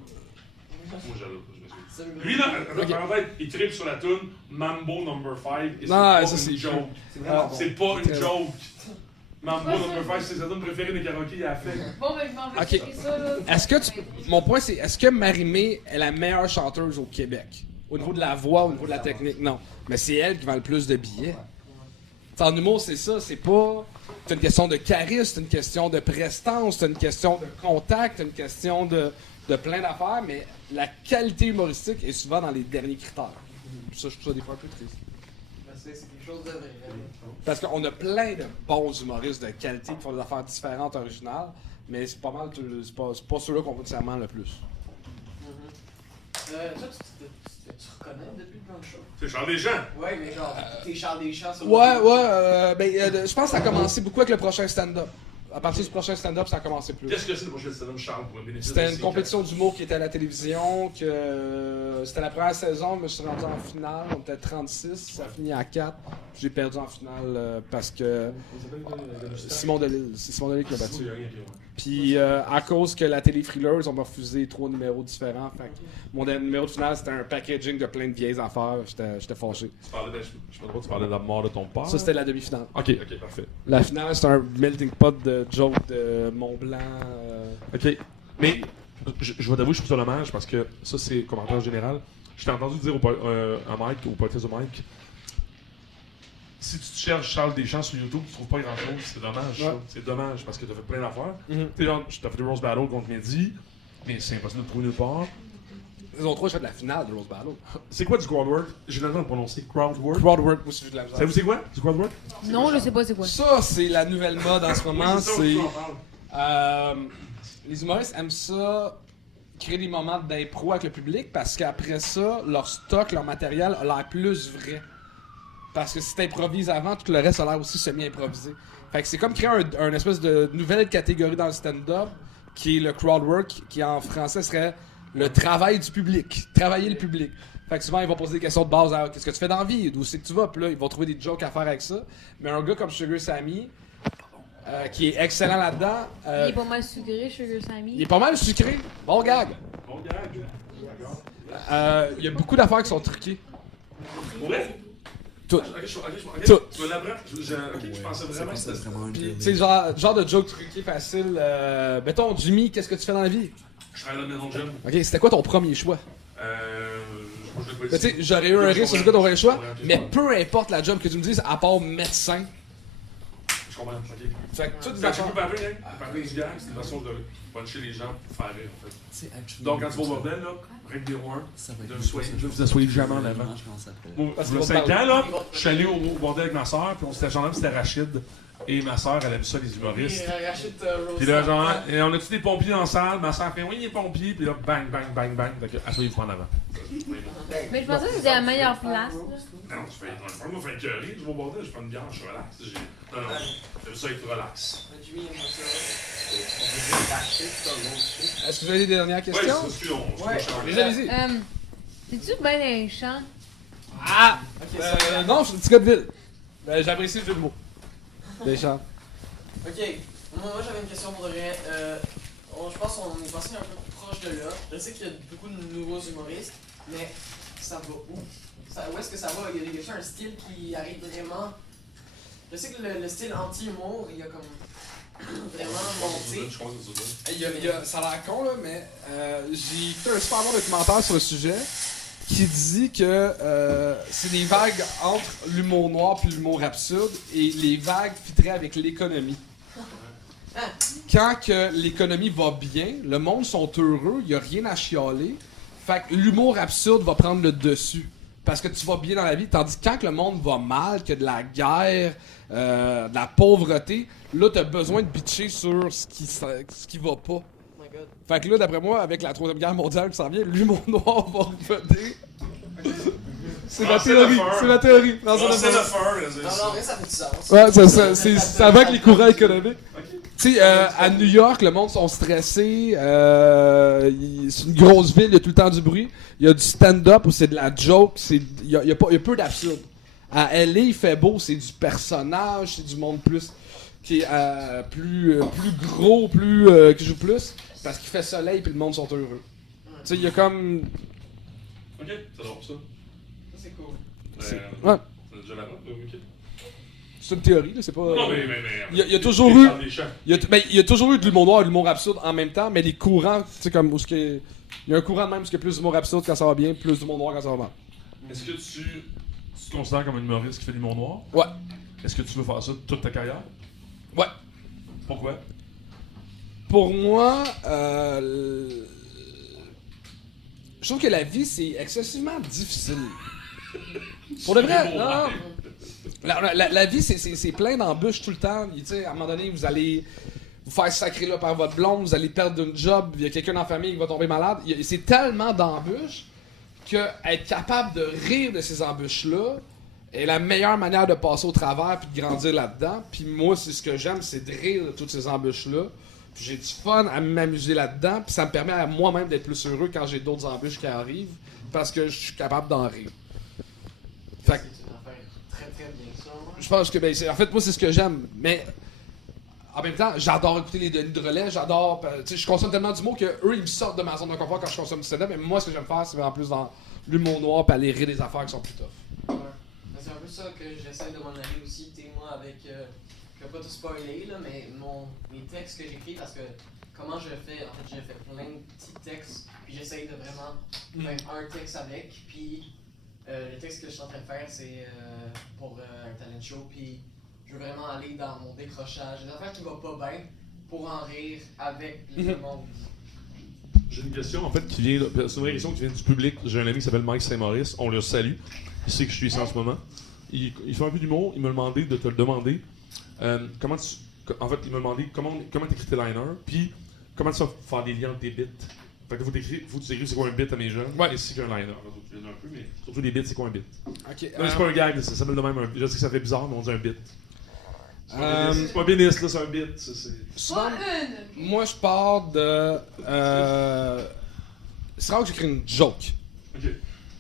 Moi, j'adore. Lui, là, en fait, il tripe sur la tune Mambo No. 5 et c'est pas une joke. C'est pas une joke. Mambo No. 5, c'est sa tune préférée des karaokés qu'il a fait. Bon, ben, je m'en vais checker ça, là. Mon point, c'est, est-ce que Marie-Mé est la meilleure chanteuse au Québec? Au niveau de la voix, au niveau de la technique, non. Mais c'est elle qui vend le plus de billets. En humour, c'est ça, c'est pas... C'est une question de charisme, c'est une question de prestance, c'est une question de contact, c'est une question de plein d'affaires, mais la qualité humoristique est souvent dans les derniers critères. Ça, je trouve ça des fois un peu triste. C'est quelque chose de vrai. Parce qu'on a plein de bons humoristes de qualité qui font des affaires différentes, originales, mais c'est pas mal, c'est pas ceux-là qu'on voit nécessairement le plus. Toi, tu reconnais depuis plein de choses. C'est Charles Deschamps! Ouais, mais genre, t'es Charles Deschamps sur je pense que ça a commencé beaucoup avec le prochain stand-up. À partir du prochain stand-up, ça a commencé plus. Qu'est-ce que c'est le prochain stand-up, Charles, pour un bénéfice? C'était une compétition d'humour qui était à la télévision, c'était la première saison, je me suis rendu en finale, on était 36, ça a fini à 4. J'ai perdu en finale parce que Simon Delille qui l'a battu. Puis à cause que la télé frileuse, on m'a refusé 3 numéros différents. Fait que mon numéro de finale, c'était un packaging de plein de vieilles affaires. J'étais fâché. Tu parlais de la mort de ton père? Ça, c'était la demi-finale. Ok, parfait. La finale, c'était un melting pot de jokes de Mont-Blanc. Ok, mais je vais t'avouer, je trouve ça dommage parce que ça, c'est commentaire général. Je t'ai entendu dire à Mike, au podcast de Mike, si tu te cherches Charles Deschamps sur YouTube, tu trouves pas grand chose, c'est dommage. Ouais. C'est dommage parce que t'as fait plein d'affaires. T'as fait des Rose Battle contre Mehdi, mais c'est impossible de trouver nulle part. Ils ont trop fait de la finale de Rose Battle. C'est quoi du crowdwork? J'ai l'impression de prononcer crowdwork. Crowdwork, moi, c'est de la misère. Savez-vous c'est quoi? Du crowdwork? Non, je sais pas c'est quoi. Ça, c'est la nouvelle mode en ce moment. Les humoristes aiment ça, créer des moments d'impro avec le public parce qu'après ça, leur stock, leur matériel a l'air plus vrai. Parce que si t'improvises avant, tout le reste a l'air aussi semi-improvisé. Fait que c'est comme créer un espèce de nouvelle catégorie dans le stand-up, qui est le crowd work, qui en français serait le travail du public. Travailler le public. Fait que souvent, ils vont poser des questions de base. Qu'est-ce que tu fais dans la vie? D'où c'est que tu vas? Puis là, ils vont trouver des jokes à faire avec ça. Mais un gars comme Sugar Sammy, qui est excellent là-dedans... il est pas mal sucré, Sugar Sammy. Il est pas mal sucré. Bon gag. Bon gag. Il y a beaucoup d'affaires qui sont truquées. Ouais? Tout. Ok, Tout. Tu me l'apprends? Je pensais vraiment que c'était vraiment Puis, c'est genre de joke truqué facile. Mettons, Jimmy, qu'est-ce que tu fais dans la vie? Je travaille à la maison de jeune. Ok, c'était quoi ton premier choix? Je Tu sais, j'aurais eu un risque sur ce gars t'aurais le choix, mais peu importe la job que tu me dises, à part médecin. Je comprends, ok. Fait que tout Fait que je peux parler, hein? Parler du gag, c'est une façon de puncher les gens pour faire rire, en fait. Donc, quand tu vas au bordel, là, règle numéro 1, ne vous asseyez jamais en avant. Moi, il y a 5 ans, là, je suis allé au bordel avec ma soeur, puis on s'était gendarme, c'était Rachid. Et ma soeur, elle aime ça, les humoristes. Puis là, genre, et on a-tu des pompiers dans la salle? Ma soeur fait, oui, il y a des pompiers. Puis là, bang, bang, bang, bang. Donc, asseyez-vous en avant. Mais je pensais que c'était la meilleure place. Non, je fais me faire écœurer, je vais au bordel, je prends une bière, je suis relax. Non, j'aime ça être relax. Est-ce que vous avez des dernières questions? Ouais, déjà, allez-y. T'es-tu bien dans les champs? Ah! Non, je suis un petit gars de ville. J'apprécie le jeu de mots. Des champs. Ok, moi j'avais une question pour de vrai. Je pense qu'on est passé un peu proche de là. Je sais qu'il y a beaucoup de nouveaux humoristes, mais ça va où? Où est-ce que ça va? Il y a un style qui arrive vraiment. Je sais que le style anti-humour, il y a comme vraiment monté. Ça a l'air con, là, mais j'ai écouté un super bon documentaire sur le sujet qui dit que c'est des vagues entre l'humour noir et l'humour absurde, et les vagues fitteraient avec l'économie. Quand que l'économie va bien, le monde sont heureux, il n'y a rien à chialer, fait que l'humour absurde va prendre le dessus. Parce que tu vas bien dans la vie, tandis que quand le monde va mal, qu'il y a de la guerre, de la pauvreté, là, t'as besoin de bitcher sur ce qui va pas. Fait que là, d'après moi, avec la 3e guerre mondiale qui s'en vient, l'humour noir va revenir. C'est ma théorie, c'est ma théorie. Non, ça fait du sens. Ouais, c'est avec les courants économiques. Tu sais, à New York, le monde sont stressés. C'est une grosse ville, il y a tout le temps du bruit. Il y a du stand-up où c'est de la joke. Il y a peu d'absurde. À LA, il fait beau, c'est du personnage, c'est du monde plus qui est plus gros, qui joue plus, parce qu'il fait soleil puis le monde sont heureux. Tu sais, il y a comme. Ok, c'est drôle ça. Ça c'est cool. Ouais. C'est déjà la note, ok. C'est une théorie, là, c'est pas. Non, mais. Il y a toujours eu. Il y a toujours eu de l'humour noir et de l'humour absurde en même temps, mais les courants, tu sais, comme. Il y a un courant de même, parce qu'il y a plus d'humour absurde quand ça va bien, plus d'humour noir quand ça va mal. Est-ce que tu te considères comme un humoriste qui fait de l'humour noir? Ouais. Est-ce que tu veux faire ça toute ta carrière? Ouais. Pourquoi? Pour moi, je trouve que la vie, c'est excessivement difficile. Pour de vrai, non. La vie, c'est plein d'embûches tout le temps. Tu sais, à un moment donné, vous allez vous faire sacrer là par votre blonde, vous allez perdre une job, il y a quelqu'un dans la famille qui va tomber malade. C'est tellement d'embûches que être capable de rire de ces embûches-là est la meilleure manière de passer au travers puis de grandir là-dedans. Puis moi, c'est ce que j'aime, c'est de rire de toutes ces embûches-là. Puis j'ai du fun à m'amuser là-dedans, puis ça me permet à moi-même d'être plus heureux quand j'ai d'autres embûches qui arrivent, parce que je suis capable d'en rire. Fait que, très très bien ça. je pense que, en fait, moi, c'est ce que j'aime. Mais en même temps, j'adore écouter les Denis de relais, j'adore. Tu sais, je consomme tellement d'humour que eux, ils me sortent de ma zone de confort quand je consomme du stand-up. Mais moi, ce que j'aime faire, c'est en plus dans l'humour noir, puis aller rire des affaires qui sont plus tough. Ouais. C'est un peu ça que j'essaie de m'en aller aussi, tu sais, moi, avec. Je vais pas tout spoiler, là, mais mes textes que j'écris, parce que comment je fais, en fait, j'ai fait plein de petits textes, puis j'essaye de vraiment faire un texte avec, puis le texte que je suis en train de faire, c'est pour un talent show, puis je veux vraiment aller dans mon décrochage, des affaires qui vont pas bien, pour en rire avec le monde. J'ai une question, en fait, c'est une vraie question qui vient du public. J'ai un ami qui s'appelle Mike Saint-Maurice, on le salue, il sait que je suis ici en ce moment. Il fait un peu d'humour, il m'a demandé de te le demander. En fait, il m'a demandé comment t'écris tes liners, puis comment tu vas faire des liens entre des bits. Fait que faut que tu écrives c'est quoi un bit à mes jeunes, et c'est qu'un liner. Tu un peu, mais surtout des bits, c'est quoi un bit? Ok. Non, c'est pas un gag, ça s'appelle de même. Je sais que ça fait bizarre, mais on dit un bit. C'est pas béniste, là, c'est un bit. Souvent, moi, je pars de. C'est rare que j'écris une joke. Ok.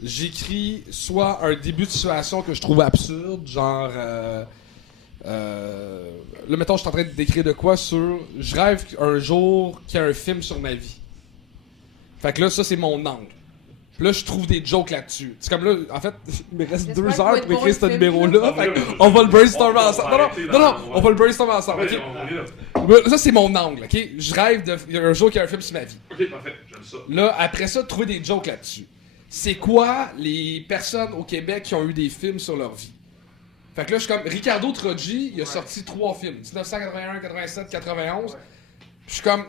J'écris soit un début de situation que je trouve absurde, genre. Là, mettons, je suis en train d'écrire de quoi sur. Je rêve un jour qu'il y a un film sur ma vie. Fait que là, ça, c'est mon angle. Puis là, je trouve des jokes là-dessus. C'est comme là, en fait, il me reste 2 heures pour écrire ce numéro-là. Fait on va le brainstormer ensemble. Non, on va le brainstormer ensemble. Ça, c'est mon angle, ok? Je rêve d'un jour qu'il y a un film sur ma vie. Ok, parfait, j'aime ça. Là, après ça, trouver des jokes là-dessus. C'est quoi les personnes au Québec qui ont eu des films sur leur vie? Fait que là, je suis comme. Ricardo Troggi, il a sorti 3 films 1981, 87, 91. Je suis comme.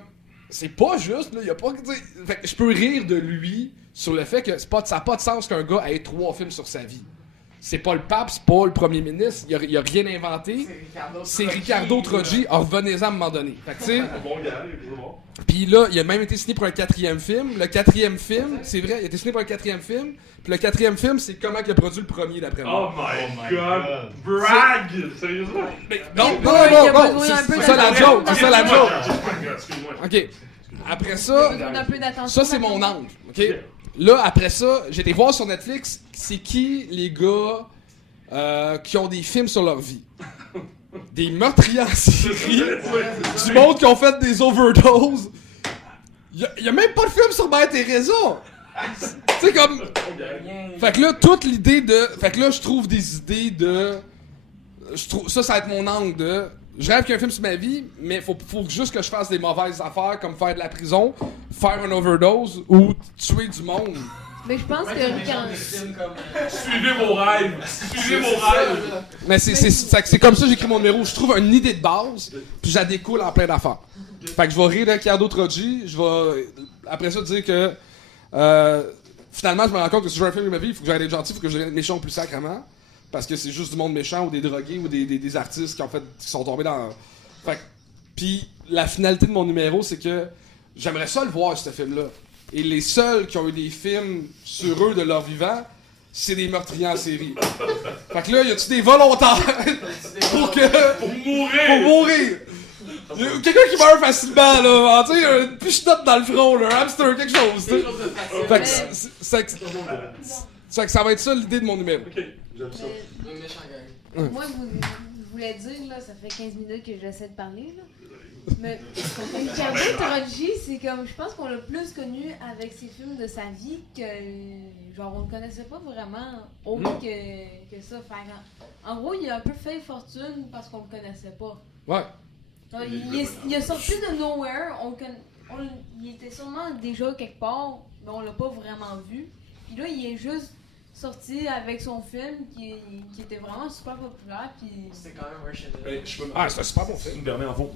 C'est pas juste, là. Y a pas. Fait que je peux rire de lui sur le fait que ça n'a pas de sens qu'un gars ait 3 films sur sa vie. C'est pas le pape, c'est pas le premier ministre, il a rien inventé. C'est Ricardo Troggi. Revenez-en à un moment donné. Fait que tu sais. Puis là, il a même été signé pour un 4e film. Le 4e film, c'est vrai, il a été signé pour un 4e film. Puis le 4e film, c'est comment il a produit le premier d'après moi. Oh my god! Brag! Sérieusement? Non, c'est ça la joke, c'est ça la joke. Ok. Après ça, ça c'est mon angle. Ok. Là, après ça, j'ai été voir sur Netflix, c'est qui les gars qui ont des films sur leur vie. Des meurtriers en série, du monde qui ont fait des overdoses. Y a même pas de film sur Mère Teresa. Tu sais, comme. Fait que là, toute l'idée de. Fait que là, je trouve des idées de. Ça va être mon angle de. Je rêve qu'il y ait un film sur ma vie, mais faut juste que je fasse des mauvaises affaires comme faire de la prison, faire une overdose ou tuer du monde. Mais je pense que Ricardo. Suivez vos rêves! Suivez vos rêves! Mais c'est comme ça que j'écris mon numéro. Je trouve une idée de base, puis je la découle en plein d'affaires. Fait que je vais rire de Ricardo Troggi, je vais après ça dire que finalement je me rends compte que si je veux un film de ma vie, il faut que j'aille être gentil, il faut que je devienne méchant plus sacrément. Parce que c'est juste du monde méchant ou des drogués ou des artistes qui sont tombés dans. Fait que. Puis la finalité de mon numéro, c'est que j'aimerais ça le voir, ce film-là. Et les seuls qui ont eu des films sur eux de leur vivant, c'est des meurtriers en série. Fait que là, y a-tu des volontaires pour mourir? Pour mourir! Quelqu'un qui meurt facilement, là, tu sais, une pichetote dans le front, là, un hamster, quelque chose, tu sais. Fait que ça va être ça l'idée de mon numéro. J'aime ça. Moi, je voulais dire, là, ça fait 15 minutes que j'essaie de parler, là. Mais Ricardo Troggi, c'est comme, je pense qu'on l'a plus connu avec ses films de sa vie que, genre, on le connaissait pas vraiment autre que ça. En gros, il a un peu fait fortune parce qu'on le connaissait pas. Ouais. Donc, il est sorti de nowhere, il était sûrement déjà quelque part, mais on l'a pas vraiment vu. Puis là, il est juste sorti avec son film qui était vraiment super populaire. Puis... C'était quand même un chef-d'œuvre. C'est un super bon film. Tu me permets, en fond,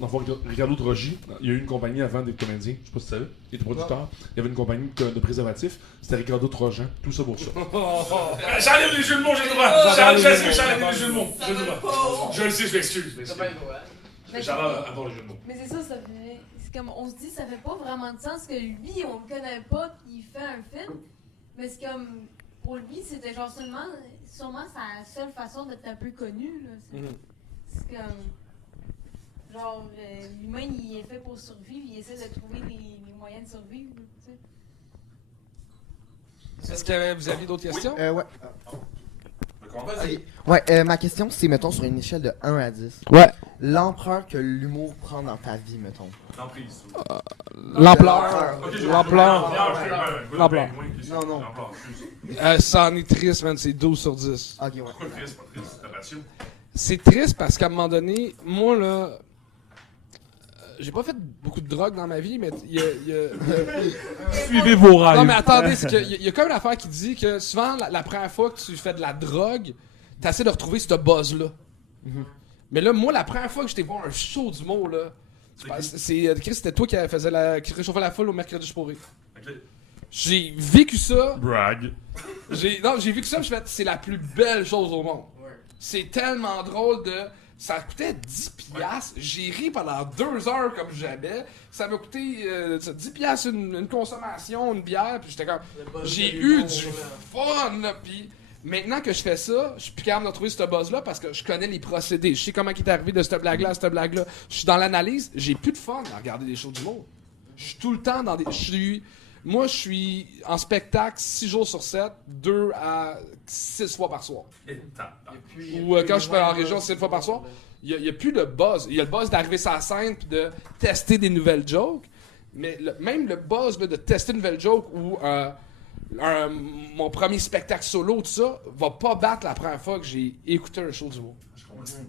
Ricardo Troggi, il y a eu une compagnie avant d'être comédien, je sais pas si tu savais, il était producteur, il y avait une compagnie de préservatifs, c'était Ricardo Trojan, tout ça pour ça. J'enlève les jeux de mots, j'ai le droit! J'enlève les jeux de mots, j'ai le droit! Je le sais, je m'excuse. J'adore avoir les jeux de mots. Mais c'est ça, c'est comme, on se dit, ça fait pas vraiment de sens que lui, on le connaît pas, puis il fait un film, mais c'est comme... Pour lui, c'était genre sûrement sa seule façon d'être un peu connu, là. C'est comme... Genre, l'humain, il est fait pour survivre, il essaie de trouver les moyens de survivre, tu sais. Est-ce que vous aviez d'autres questions? Ouais. Vas-y. Ouais, ma question, c'est, mettons, sur une échelle de 1 à 10. Ouais. L'ampleur que l'humour prend dans ta vie, mettons. L'emprise. L'ampleur. Non. Ça en est triste, man. C'est 12 sur 10. Ok, ouais. Pourquoi triste, pas triste? Ta passion? C'est triste parce qu'à un moment donné, moi, là... J'ai pas fait beaucoup de drogue dans ma vie, mais il y a... Suivez vos rêves. Non, mais attendez, c'est qu'il y a comme une affaire qui dit que souvent, la première fois que tu fais de la drogue, t'essaies de retrouver ce buzz-là. Mais là, moi, la première fois que j'étais voir un show d'humour, là, Chris, c'était toi qui réchauffait la foule au mercredi, je pourrais. Okay. J'ai vécu ça. Brag. J'ai vécu ça, je me suis fait, c'est la plus belle chose au monde. Ouais. C'est tellement drôle de... Ça coûtait 10$. J'ai ri pendant 2 heures comme jamais. Ça m'a coûté 10$ une consommation, une bière. Puis j'étais comme... J'ai eu du fun, là. Puis Maintenant que je fais ça, je suis plus capable de retrouver ce buzz-là parce que je connais les procédés. Je sais comment il est arrivé de cette blague-là à cette blague-là. Je suis dans l'analyse. J'ai plus de fun à regarder des shows d'humour. Je suis tout le temps dans des... Moi, je suis en spectacle 6 jours sur 7, 2 à 6 fois par soir. Ou quand je fais en région 6 fois par soir, il n'y a plus de buzz. Il y a le buzz d'arriver sur la scène puis de tester des nouvelles jokes. Mais même le buzz là, de tester une nouvelle joke ou mon premier spectacle solo, tout ça, va pas battre la première fois que j'ai écouté un show d'humour.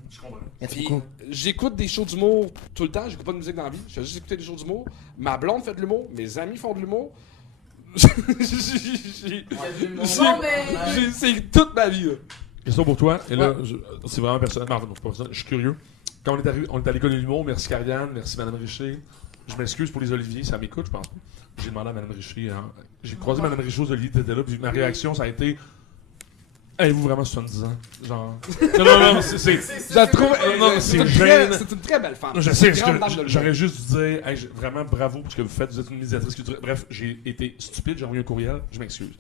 Je comprends. Puis, j'écoute des shows d'humour tout le temps, j'écoute pas de musique dans la vie, je fais juste écouter des shows d'humour. Ma blonde fait de l'humour, mes amis font de l'humour. C'est toute ma vie. Là. Question pour toi, et là, c'est vraiment personnel. Non, c'est pas personnel, je suis curieux. Quand on est à l'école de l'humour, merci Karianne, merci Mme Richer. Je m'excuse pour les Oliviers, ça m'écoute, je pense pas. J'ai demandé à Mme Richer, j'ai croisé Mme Richer aux Oliviers, t'étais là, puis ma réaction, ça a été... Avez-vous vraiment 70 ans? Genre... Non, c'est... Je la trouve... C'est une très belle femme. Je sais, j'aurais juste dû dire, hey, vraiment bravo pour ce que vous faites, vous êtes une médiatrice culturelle. Bref, j'ai été stupide, j'ai envoyé un courriel, je m'excuse.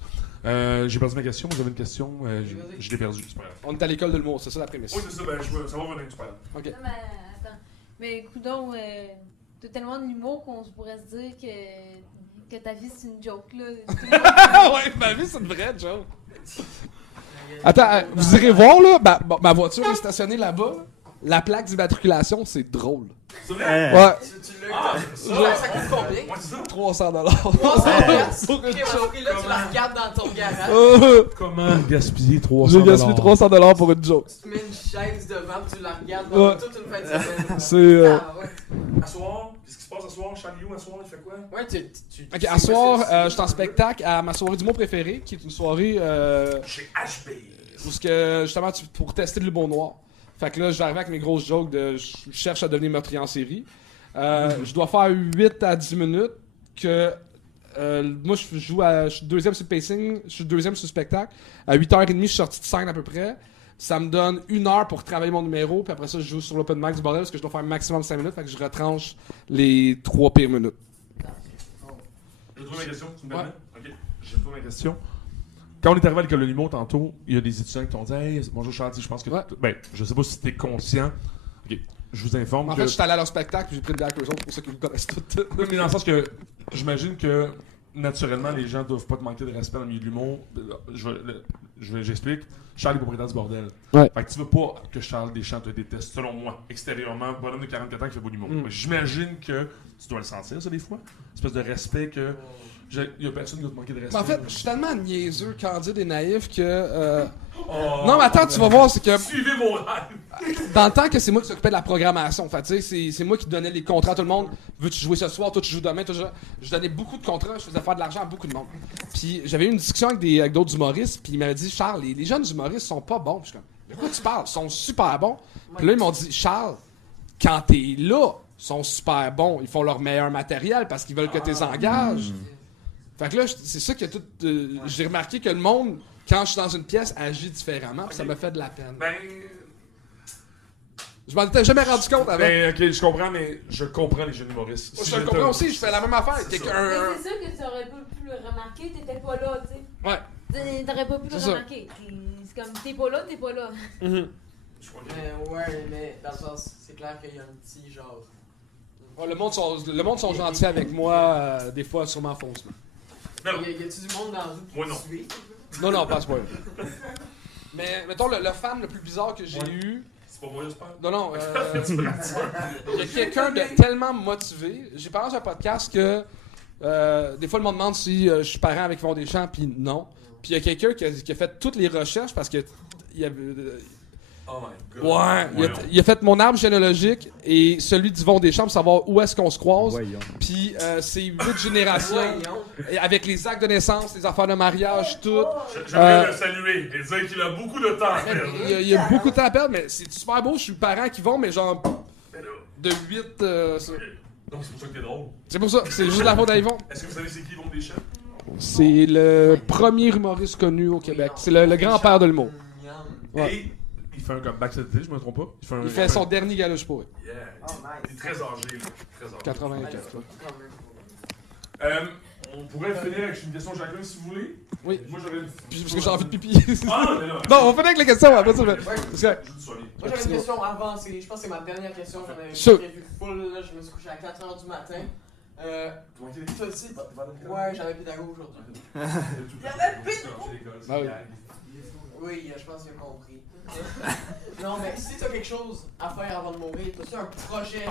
J'ai perdu ma question, vous avez une question? Je l'ai perdue, c'est pas grave. On est à l'école de l'humour, c'est ça la prémisse. Oui, c'est ça, ça va revenir, c'est pas grave. Ok. Non, mais attends. Mais coudonc, t'as tellement d'humour qu'on se pourrait se dire que ta vie c'est une joke, là. Ouais, ma vie c'est une vraie joke. Attends, vous irez voir, là, ma voiture est stationnée là-bas. La plaque d'immatriculation, c'est drôle. C'est vrai? Ouais. Ça coûte combien? Ouais, c'est ça. 300$. Pour une joke, là, tu la regardes dans ton garage. Comment gaspiller 300$? J'ai gaspillé 300$ pour une joke. Tu mets une chaise devant, tu la regardes pendant toute une fin de semaine. C'est... À soir, qu'est-ce qui se passe à soir? Charlie, à soir, il fait quoi? Ouais, Ok, à soir, je suis en spectacle à ma soirée d'humour préférée, qui est une soirée... Chez HB. Où ce que, justement, pour tester de l'humour noir. Fait que là, je vais arriver avec mes grosses jokes de je cherche à devenir meurtrier en série. Je dois faire 8 à 10 minutes que... moi, je suis deuxième sur le pacing, je suis deuxième sur le spectacle. À 8h30, je suis sorti de scène à peu près. Ça me donne 1 heure pour travailler mon numéro, puis après ça, je joue sur l'open mic du bordel parce que je dois faire un maximum 5 minutes, fait que je retranche les 3 pires minutes. J'ai trouvé ma question, tu me permets? Ok, j'ai trouvé ma question. Quand on est arrivé à l'école de l'humour tantôt, il y a des étudiants qui t'ont dit hey, bonjour Charles, je pense que. Ouais. Ben, je sais pas si t'es conscient. Ok, je vous informe. En fait, je suis allé à leur spectacle puis j'ai pris une blague avec eux autres, pour ça qu'ils vous connaissent toutes. Oui, mais dans le sens que j'imagine que naturellement, les gens doivent pas te manquer de respect dans le milieu de l'humour. J'explique. Charles est propriétaire du bordel. Ouais. Fait que tu veux pas que Charles Deschamps te déteste, selon moi, extérieurement, bonhomme de 44 ans qui fait beau d'humour. J'imagine que tu dois le sentir, ça, des fois. Une espèce de respect que. Il y a personne qui va te manquer de respect. En fait, je suis tellement niaiseux, candide et naïf que. Non, mais attends, tu vas voir, c'est que. Suivez mon rêve! Dans le temps que c'est moi qui s'occupais de la programmation, fait tu sais, c'est moi qui donnais les contrats à tout le monde. Veux-tu jouer ce soir, toi tu joues demain, toi je donnais beaucoup de contrats, je faisais faire de l'argent à beaucoup de monde. Puis j'avais eu une discussion avec d'autres humoristes, puis ils m'avaient dit Charles, les jeunes humoristes sont pas bons. Puis je suis comme, de quoi tu parles? Ils sont super bons. Puis là, ils m'ont dit Charles, quand t'es là, ils sont super bons. Ils font leur meilleur matériel parce qu'ils veulent que tu les engages. Fait que là, c'est ça que tout. J'ai remarqué que le monde, quand je suis dans une pièce, agit différemment, puis ça me fait de la peine. Ben. Je m'en étais jamais rendu compte avant. Ben, ok, je comprends, mais je comprends les jeunes humoristes. Je le comprends aussi, je fais la même affaire. C'est ça que tu aurais pas pu le remarquer, t'étais pas là, tu sais. Ouais. T'aurais pas pu le remarquer. C'est comme, t'es pas là, t'es pas là. Ouais, mais dans le sens, c'est clair qu'il y a un petit genre. Ouais, le monde sont gentils avec moi, des fois sûrement faussement. Y a-tu du monde dans la rue qui moi, non. Non, pas à ce point. Mais, mettons, le fan le plus bizarre que j'ai eu... C'est pas moi, j'espère? Non, il y a quelqu'un de tellement motivé. J'ai parlé sur un podcast que... des fois, le monde demande si je suis parent avec Yvon Deschamps, puis non. Puis il y a quelqu'un qui a fait toutes les recherches parce que... il y avait... Oh my God. Ouais, il a fait mon arbre généalogique et celui d'Yvon Deschamps pour savoir où est-ce qu'on se croise. Puis c'est 8 générations. Et avec les actes de naissance, les affaires de mariage, tout. J'aimerais le saluer et dire qu'il a beaucoup de temps à perdre. Il y a beaucoup de temps à perdre, mais c'est super beau. Je suis parent qui vont, mais genre de 8. Donc c'est pour ça que t'es drôle. C'est pour ça, c'est juste la faute à Yvon. Est-ce que vous savez c'est qui Yvon Deschamps? C'est le premier humoriste connu au Québec. C'est le grand-père de l'humour. Ouais. Il fait un comeback cet été, je me trompe pas. Il fait son dernier gala, je pourrais. Yeah. Il est très âgé, là. Très âgé. 84, là. On pourrait finir avec une question chacun si vous voulez. Oui. Moi j'aurais. Parce que j'ai envie de pipi. Ah, mais là. Non, on finit avec les questions après ça. Ouais. Parce que. Moi j'avais une question avant, je pense que c'est ma dernière question, j'en avais Sure. prévu full, là, je me suis couché à 4h du matin. Toi aussi, ouais, j'avais pédago aujourd'hui. Ah oui. Oui, je pense qu'il a compris. Non, mais si t'as quelque chose à faire avant de mourir, t'as-tu un projet,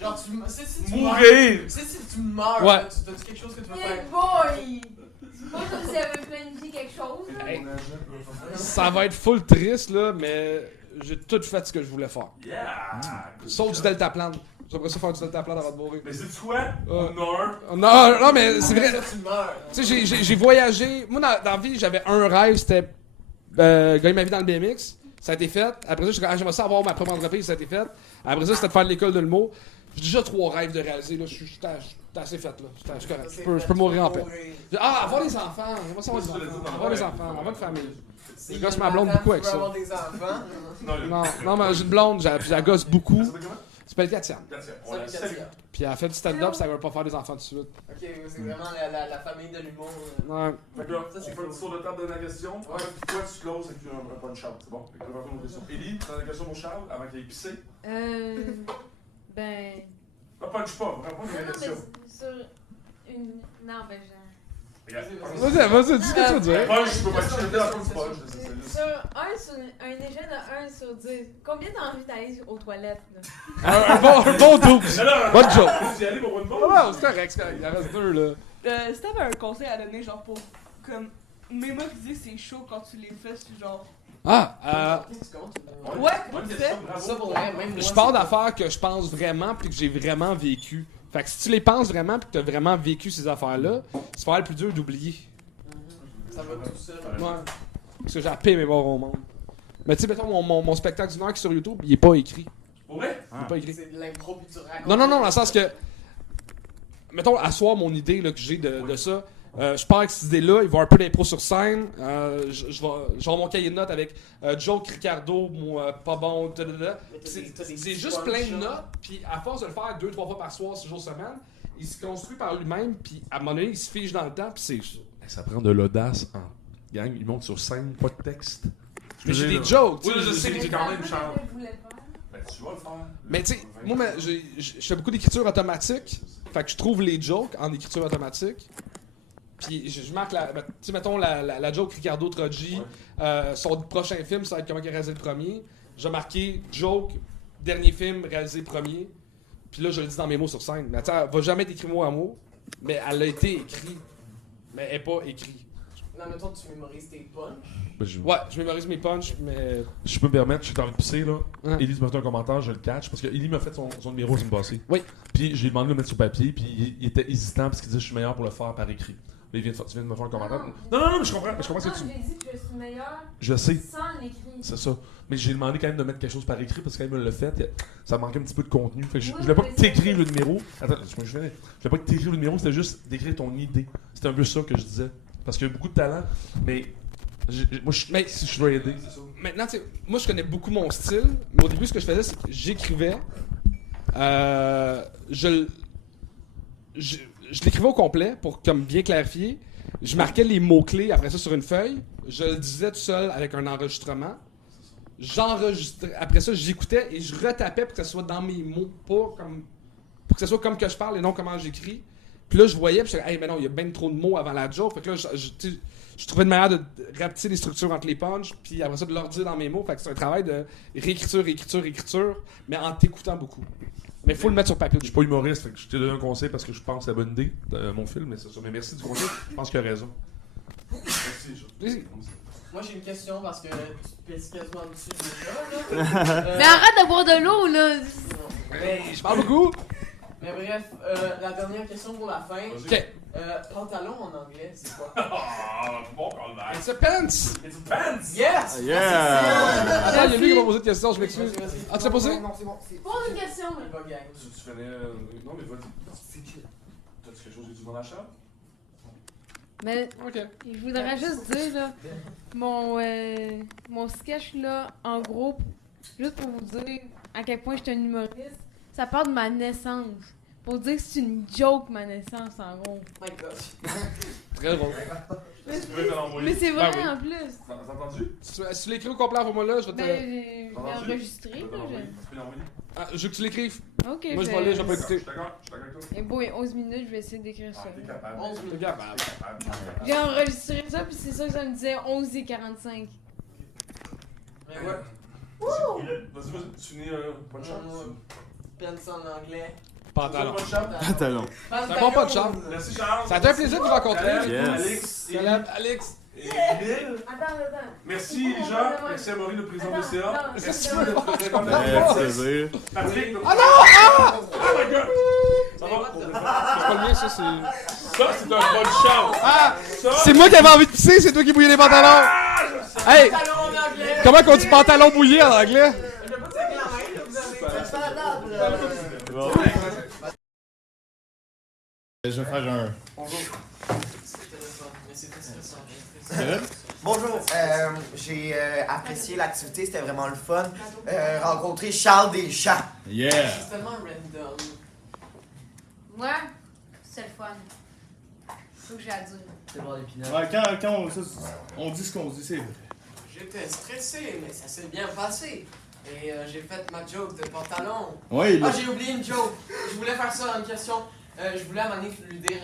genre si tu mourir! Si tu meurs, Ouais. t'as-tu quelque chose que tu veux Hey faire? boy! C'est pas comme si j'avais planifié quelque chose, là. Hey. Ça va être full triste, là, mais j'ai tout fait ce que je voulais faire. Yeah! Sauf du deltaplane. J'aimerais ça faire du deltaplane avant de mourir. Mais c'est quoi? On a un. Non, mais c'est vrai. Tu meurs. Tu sais, j'ai voyagé. Moi, dans la vie, j'avais un rêve, c'était gagner ma vie dans le BMX. Ça a été fait. Après ça, j'aimerais ça avoir ma propre entreprise, ça a été fait. Après ça, c'était de faire de l'école de l'humour. J'ai déjà 3 rêves de réaliser, là. Je suis assez fait, là. Je suis correct. Je peux mourir en paix. Avoir des enfants. J'aimerais ça avoir des enfants. Avoir des enfants. Avoir une famille. Je gosse ma blonde beaucoup avec ça. avoir des enfants. Non, mais j'ai une blonde, puis elle gosse beaucoup. Elle s'appelle Katiane. On la salue. Puis elle fait du stand-up, ça veut pas faire des enfants tout de suite. Ok, c'est vraiment la famille de l'humour. Ouais. Fait que là, on fait un petit tour de table de la question. Toi, tu closes avec un punch-out. C'est bon? Fait que là, on va question. Élie, t'as la question, mon Charles, avant qu'il ait pissé? Ben. Punch pas, réponds à la question. Sur une. Non, ben, genre. Vas-y, dis ce que tu veux dire. Punch, je peux pas te dans ton punch. Sur une échelle de 1 sur 10, combien t'as envie d'aller aux toilettes, là? Un bon 12. Bonne joke. Tu y aller pour une pause? Ouais, c'est correct, il en reste 2, là. Si t'avais un conseil à donner, genre pour. Comme. Mais moi qui dis que c'est chaud quand tu les fais, c'est genre. Ouais, comment tu fais? Ça pour vrai, même moi. Je parle d'affaires que je pense vraiment puis que j'ai vraiment vécu. Fait que si tu les penses vraiment puis que t'as vraiment vécu ces affaires-là, c'est pas le plus dur d'oublier. Ça va tout seul. Ouais. Parce que j'ai la pire mémoire au monde. Mais tu sais, mettons, mon spectacle d'une heure qui est sur YouTube, il est pas écrit. Pour vrai? Il est pas écrit. C'est de l'impro puis tu racontes. Non, dans le sens que. Mettons, à soir, mon idée là, que j'ai de ça. Je pars avec cette idée-là, il va y avoir un peu d'impro sur scène. Je vais avoir mon cahier de notes avec Joke, Ricardo, pas bon, c'est juste plein de notes. Puis à force de le faire 2-3 fois par soir, 6 jours semaine, il se construit par lui-même. Puis à un moment donné, il se fige dans le temps. Puis c'est ça prend de l'audace en gang. Il monte sur scène, pas de texte. Mais j'ai des jokes. Oui, je sais, mais quand même, Charles. Ben, tu vas le faire. Mais tu sais, moi, je fais beaucoup d'écriture automatique. Fait que je trouve les jokes en écriture automatique. Puis je marque tu sais, mettons la joke Ricardo Troggi, son prochain film, ça va être comment il a réalisé le premier. J'ai marqué joke, dernier film, réalisé premier. Puis là, je le dis dans mes mots sur scène. Mais attends, elle va jamais être écrit mot à mot, mais elle a été écrite. Mais elle n'est pas écrite. Non, mettons, tu mémorises tes punchs. Ouais, je mémorise mes punchs, mais. Je peux me permettre, je suis en train de pisser là. Hein? Élie me fait un commentaire, je le catch. Parce que Élie m'a fait son numéro la semaine passée. Oui. Puis j'ai demandé de le mettre sur papier, puis il était hésitant parce qu'il disait je suis meilleur pour le faire par écrit. Là, tu viens de me faire un commentaire. Non, mais je comprends ce que tu. Je l'ai dit que je suis meilleure. Je sais. Sans l'écrit. C'est ça. Mais j'ai demandé quand même de mettre quelque chose par écrit parce que quand il me l'a fait, ça manquait un petit peu de contenu. Fait que je voulais pas que t'écrives le numéro. Attends, je voulais pas que t'écrives le numéro, c'était juste d'écrire ton idée. C'était un peu ça que je disais. Parce qu'il y a beaucoup de talent, mais moi, si je dois aider, c'est ça. Maintenant, tu sais, moi, je connais beaucoup mon style, mais au début, ce que je faisais, c'est que j'écrivais. Je l'écrivais au complet pour comme bien clarifier. Je marquais les mots-clés après ça sur une feuille. Je le disais tout seul avec un enregistrement. J'enregistrais. Après ça, j'écoutais et je retapais pour que ça soit dans mes mots, pas comme. Pour que ça soit comme que je parle et non comment j'écris. Puis là, je voyais, puis je disais, hey, mais non, il y a bien trop de mots avant la joke. Fait que là, je trouvais une manière de rapetisser les structures entre les punchs, puis après ça, de leur dire dans mes mots. Fait que c'est un travail de réécriture, mais en t'écoutant beaucoup. Mais il faut le mettre sur papier. Je suis pas humoriste, fait que je t'ai donné un conseil parce que je pense que c'est la bonne idée de mon film, mais c'est ça. Mais merci du conseil, je pense qu'il a raison. Merci. Moi j'ai une question parce que tu pisses quasiment dessus déjà là. Mais arrête de boire de l'eau là! Mais je parle beaucoup! Mais bref, la dernière question pour la fin. Ok. Pantalon en anglais, c'est quoi? Bon callback. It's a pants! It's a pants! Yes! Yeah! Attends, il y a lui qui m'a posé une question, je m'excuse. Ah, tu l'as posé? Non, c'est bon. Pose une question, Il va gagner. Tu fais. Non, mais vas-y. T'as-tu quelque chose que tu veux dans la chambre? Mais Ok. je voudrais juste dire là, mon sketch là, en gros, juste pour vous dire à quel point je suis un humoriste, ça part de ma naissance. Pour dire que c'est une joke, ma naissance, en gros. My God. Très drôle. Mais c'est vrai, en plus. T'as entendu? Si tu l'écris au complet, envoie-moi là, je vais te... Ben, j'ai enregistré, là. Tu peux l'envoyer? Ah, je veux que tu l'écrives. Ok, Moi, je vais aller, je vais pas écouter. Je suis d'accord avec toi. Et bon, 11 minutes, je vais essayer d'écrire ça. T'es capable. 11 minutes. J'ai enregistré ça, puis c'est ça que ça me disait 11h45. Mais ouais. Vas-y, tu finis pas de chance. Pants en anglais. Pantalon. Pantalon. C'est un bon pas de Charles. Merci Charles. Ça a été un plaisir de vous rencontrer. Yes. Alex. Salam, Alex. Et Emile. Attends. Merci les gens. Merci à Maurice, le président de CA. Qu'est-ce que tu veux? Plaisir. Patrick. Ah non! Ah! Oh my god! Ça va? C'est pas le mien, ça, c'est... Ça, c'est un bon Charles. Ah! Ça. C'est moi qui avais envie de pisser, c'est toi qui bouillais les pantalons! Hey! Pantalon en anglais. Comment qu'on dit pantalon bouillé en anglais? Je vais pas te la main, là, vous avez. Bon. Je vais faire un. Bonjour, j'ai apprécié l'activité, c'était vraiment le fun. Rencontrer Charles Deschamps. Yeah! C'est tellement random. Moi, c'est le fun. C'est tout que j'ai à dire. C'est voir l'épinard. Ouais, quand on dit ce qu'on dit, c'est vrai. J'étais stressé, mais ça s'est bien passé. Et j'ai fait ma joke de pantalon. Ouais, Ah, j'ai oublié une joke. Je voulais faire ça en question. Je voulais à un moment donné lui dire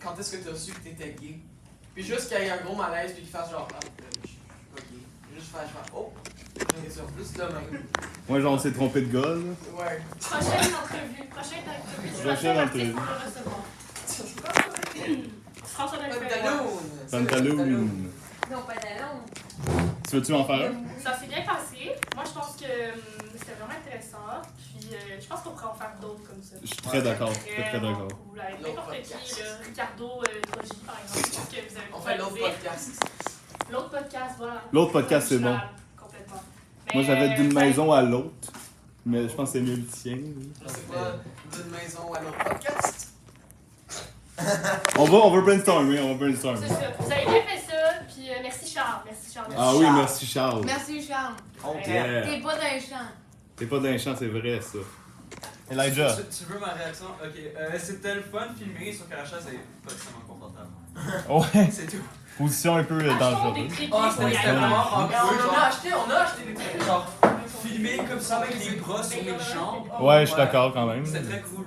quand est-ce que tu as su que t'étais gay. Puis juste qu'il y ait un gros malaise, puis qu'il fasse genre, ah, je suis pas gay. Juste faire, oh, j'en ai sur plus de même. Moi, genre, on s'est trompé de gars, là. Ouais. Prochaine entrevue. Prochaine entrevue. Prochaine entrevue. Pour le recevoir. François Pantalon. Pantalon. Non, pantalon. Tu veux-tu en faire un? Ça s'est bien passé. Moi, je pense que c'était vraiment intéressant. Puis, je pense qu'on pourrait en faire d'autres comme ça. Je suis très d'accord. Très d'accord. Cool. Avec n'importe qui, là. Ricardo Trogi, par exemple. Je pense que vous avez On fait l'autre podcast. L'autre podcast, voilà. L'autre podcast, c'est bon. Complètement. Moi, j'avais d'une maison à l'autre. Mais je pense que c'est mieux le tien. Je sais pas, d'une maison à l'autre podcast. On va brainstormer, on va brainstormer. C'est ça. Vous avez bien fait ça. Puis, merci Charles. Merci Charles. Ah oui, merci Charles. Merci, Charles. Yeah. T'es pas dans les champs. T'es pas dans les champs, c'est vrai ça. Elijah. Tu veux ma réaction? Ok. C'était le fun filmé, sauf que la chaise est pas extrêmement confortable. Ouais. C'est tout. Position un peu dangereuse. Ah, c'était vraiment awkward. On a acheté des trucs. Genre, filmé comme ça avec les bras sur les jambes. Ouais, je suis d'accord quand même. C'était très cool.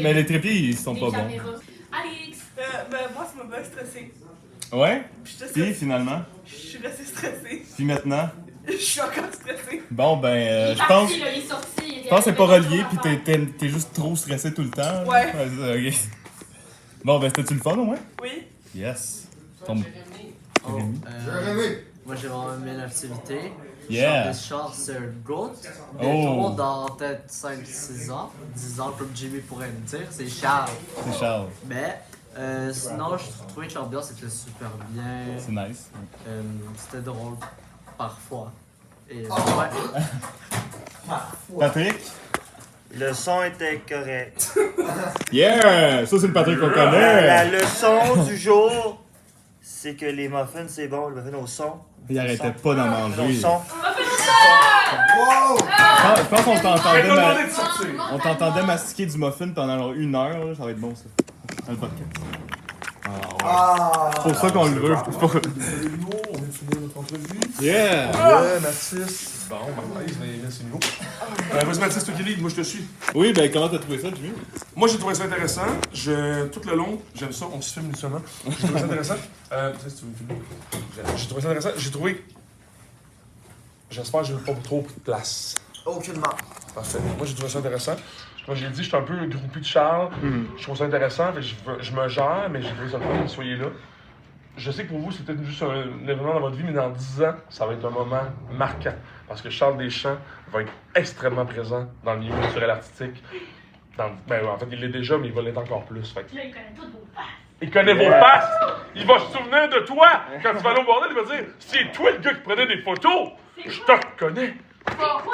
Mais les trépieds, ils sont pas bons. Alex! Moi, ça m'a pas stressé. Ouais? Puis finalement? Je suis restée stressée. Puis maintenant? Je suis encore stressée. Bon, ben, je pense. Je pense que c'est pas relié, puis t'es juste trop stressé tout le temps. Ouais. Ok. Bon, ben, c'était-tu le fun au moins? Oui. Yes. Jérémy. Jérémy. Moi, j'ai vraiment aimé l'activité. Yeah. Charles, c'est un GOAT. Oh. Bientôt, dans peut-être 5-6 ans, 10 ans, comme Jimmy pourrait me dire, c'est Charles. C'est Charles. Mais sinon, je trouvais que l'ambiance était super bien. C'est nice. C'était drôle, parfois. Et Patrick? Le son était correct. Yeah! Ça, c'est le Patrick qu'on connaît. La leçon du jour, c'est que les muffins, c'est bon, les muffins au son. Il arrêtait pas d'en manger. Au son. Wow! Je pense qu'on t'entendait mastiquer du muffin pendant genre 1 heure. Là. Ça va être bon, ça. Dans le podcast. C'est pour ça qu'on le veut. Yeah! Ouais, Mathis. Bon, c'est nouveau. Vas-y, Mathis, toi qui lis, moi je te suis. Oui, ben comment t'as trouvé ça, Jimmy? Moi j'ai trouvé ça intéressant. Tout le long, j'aime ça, on se filme mutuellement. J'ai trouvé ça intéressant. J'ai trouvé ça intéressant. J'ai trouvé. J'espère que j'ai pas trop de place. Aucunement. Parfait. Moi j'ai trouvé ça intéressant. Moi j'ai dit, je suis un peu groupé de Charles. Je trouve ça intéressant. Fait que je me gère, mais j'ai trouvé ça le fun que vous soyez là. Je sais que pour vous, c'est peut-être juste un événement dans votre vie, mais dans 10 ans, ça va être un moment marquant. Parce que Charles Deschamps va être extrêmement présent dans le milieu culturel artistique. En fait, il l'est déjà, mais il va l'être encore plus. Fait. Là, il connaît toutes vos faces. Il connaît vos faces! Il va se souvenir de toi! Quand tu vas aller au bordel, il va dire « C'est toi le gars qui prenait des photos! Je te reconnais! » Faut